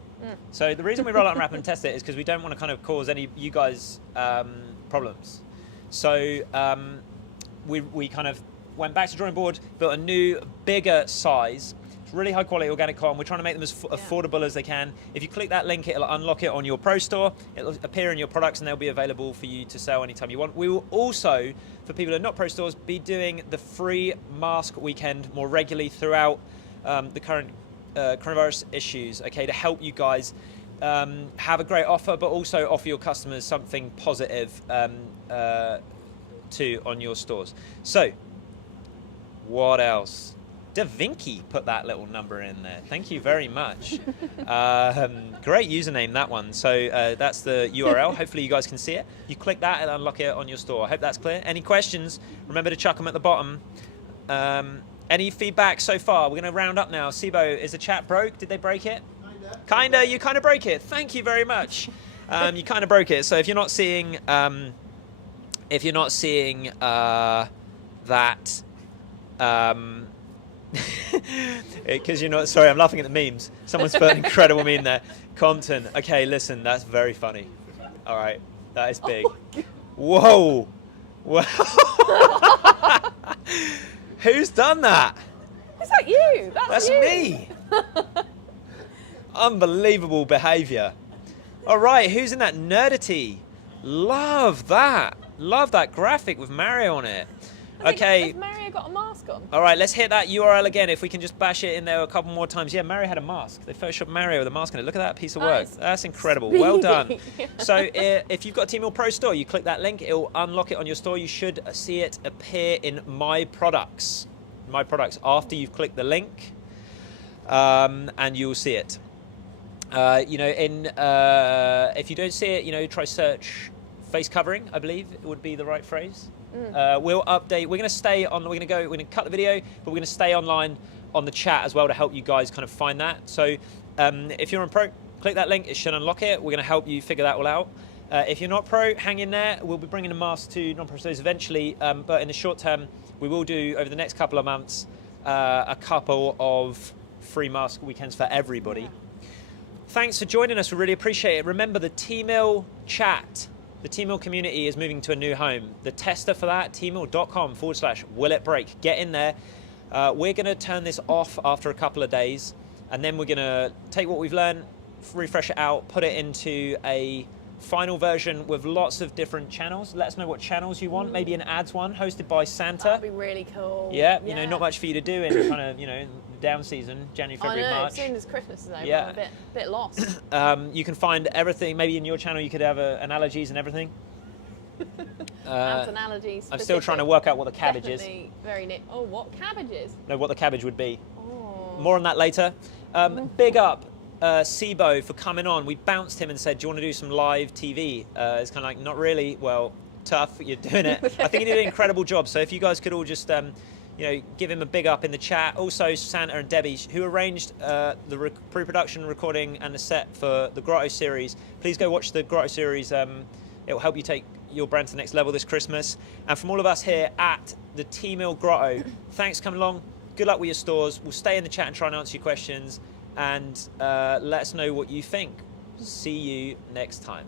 So the reason we roll it on wrapper and test it is because we don't want to kind of cause any you guys problems. So we kind of went back to the drawing board, built a new, bigger size. It's really high quality organic cotton. We're trying to make them as affordable as they can. If you click that link, it'll unlock it on your Pro store. It'll appear in your products and they'll be available for you to sell anytime you want. We will also, for people who are not Pro stores, be doing the free mask weekend more regularly throughout the current coronavirus issues, okay, to help you guys have a great offer, but also offer your customers something positive too on your stores. So, what else? Da Vinci put that little number in there. Thank you very much. Great username, that one. So that's the URL. Hopefully you guys can see it. You click that and unlock it on your store. I hope that's clear. Any questions? Remember to chuck them at the bottom. Any feedback so far? We're going to round up now. Sibo, is the chat broke? Did they break it? Kinda. You kind of broke it. Thank you very much. You kind of broke it. So if you're not seeing, that. Because you're not, sorry, I'm laughing at the memes. Someone's put an incredible meme there. Compton. Okay, listen, that's very funny. All right, that is big. Whoa. Whoa. Who's done that? Is that you? That's you. me. Unbelievable behavior. All right, who's in that nerdity? Love that. Love that graphic with Mario on it. Okay. Has Mario got a mask on? All right, let's hit that URL again. If we can just bash it in there a couple more times. Yeah, Mario had a mask. They photoshopped Mario with a mask on it. Look at that piece of work. That's incredible. Speedy. Well done. So if you've got a Teemill Pro store, you click that link. It will unlock it on your store. You should see it appear in My Products. My Products after you've clicked the link, and you'll see it. If you don't see it, try search face covering. I believe it would be the right phrase. We'll update. We're going to stay on. We're going to cut the video, but we're going to stay online on the chat as well to help you guys kind of find that. So if you're on Pro, click that link. It should unlock it. We're going to help you figure that all out. If you're not Pro, hang in there. We'll be bringing a mask to non-Pro stores eventually, but in the short term, we will do over the next couple of months a couple of free mask weekends for everybody. Yeah. Thanks for joining us. We really appreciate it. Remember, the Teemill chat. The Teemill community is moving to a new home. The tester for that, teemill.com/willitbreak. Get in there. We're going to turn this off after a couple of days, and then we're going to take what we've learned, refresh it out, put it into a final version with lots of different channels. Let us know what channels you want. Maybe an ads one hosted by Santa. That'd be really cool. Yeah, not much for you to do in kind of, down season, January, February, March. As soon as Christmas is over, yeah. I'm a bit lost. You can find everything. Maybe in your channel you could have allergies and everything. analogy I'm specific. still trying to work out what the cabbage is. Definitely very neat. Oh, what cabbages? No, what the cabbage would be. Oh. More on that later. Big up Sibo for coming on. We bounced him and said, do you want to do some live TV? It's kind of like, not really. Well, tough, you're doing it. I think he did an incredible job. So if you guys could all just give him a big up in the chat. Also, Santa and Debbie, who arranged the pre-production recording and the set for the Grotto series. Please go watch the Grotto series. It will help you take your brand to the next level this Christmas. And from all of us here at the Teemill Grotto, thanks for coming along. Good luck with your stores. We'll stay in the chat and try and answer your questions. And let us know what you think. See you next time.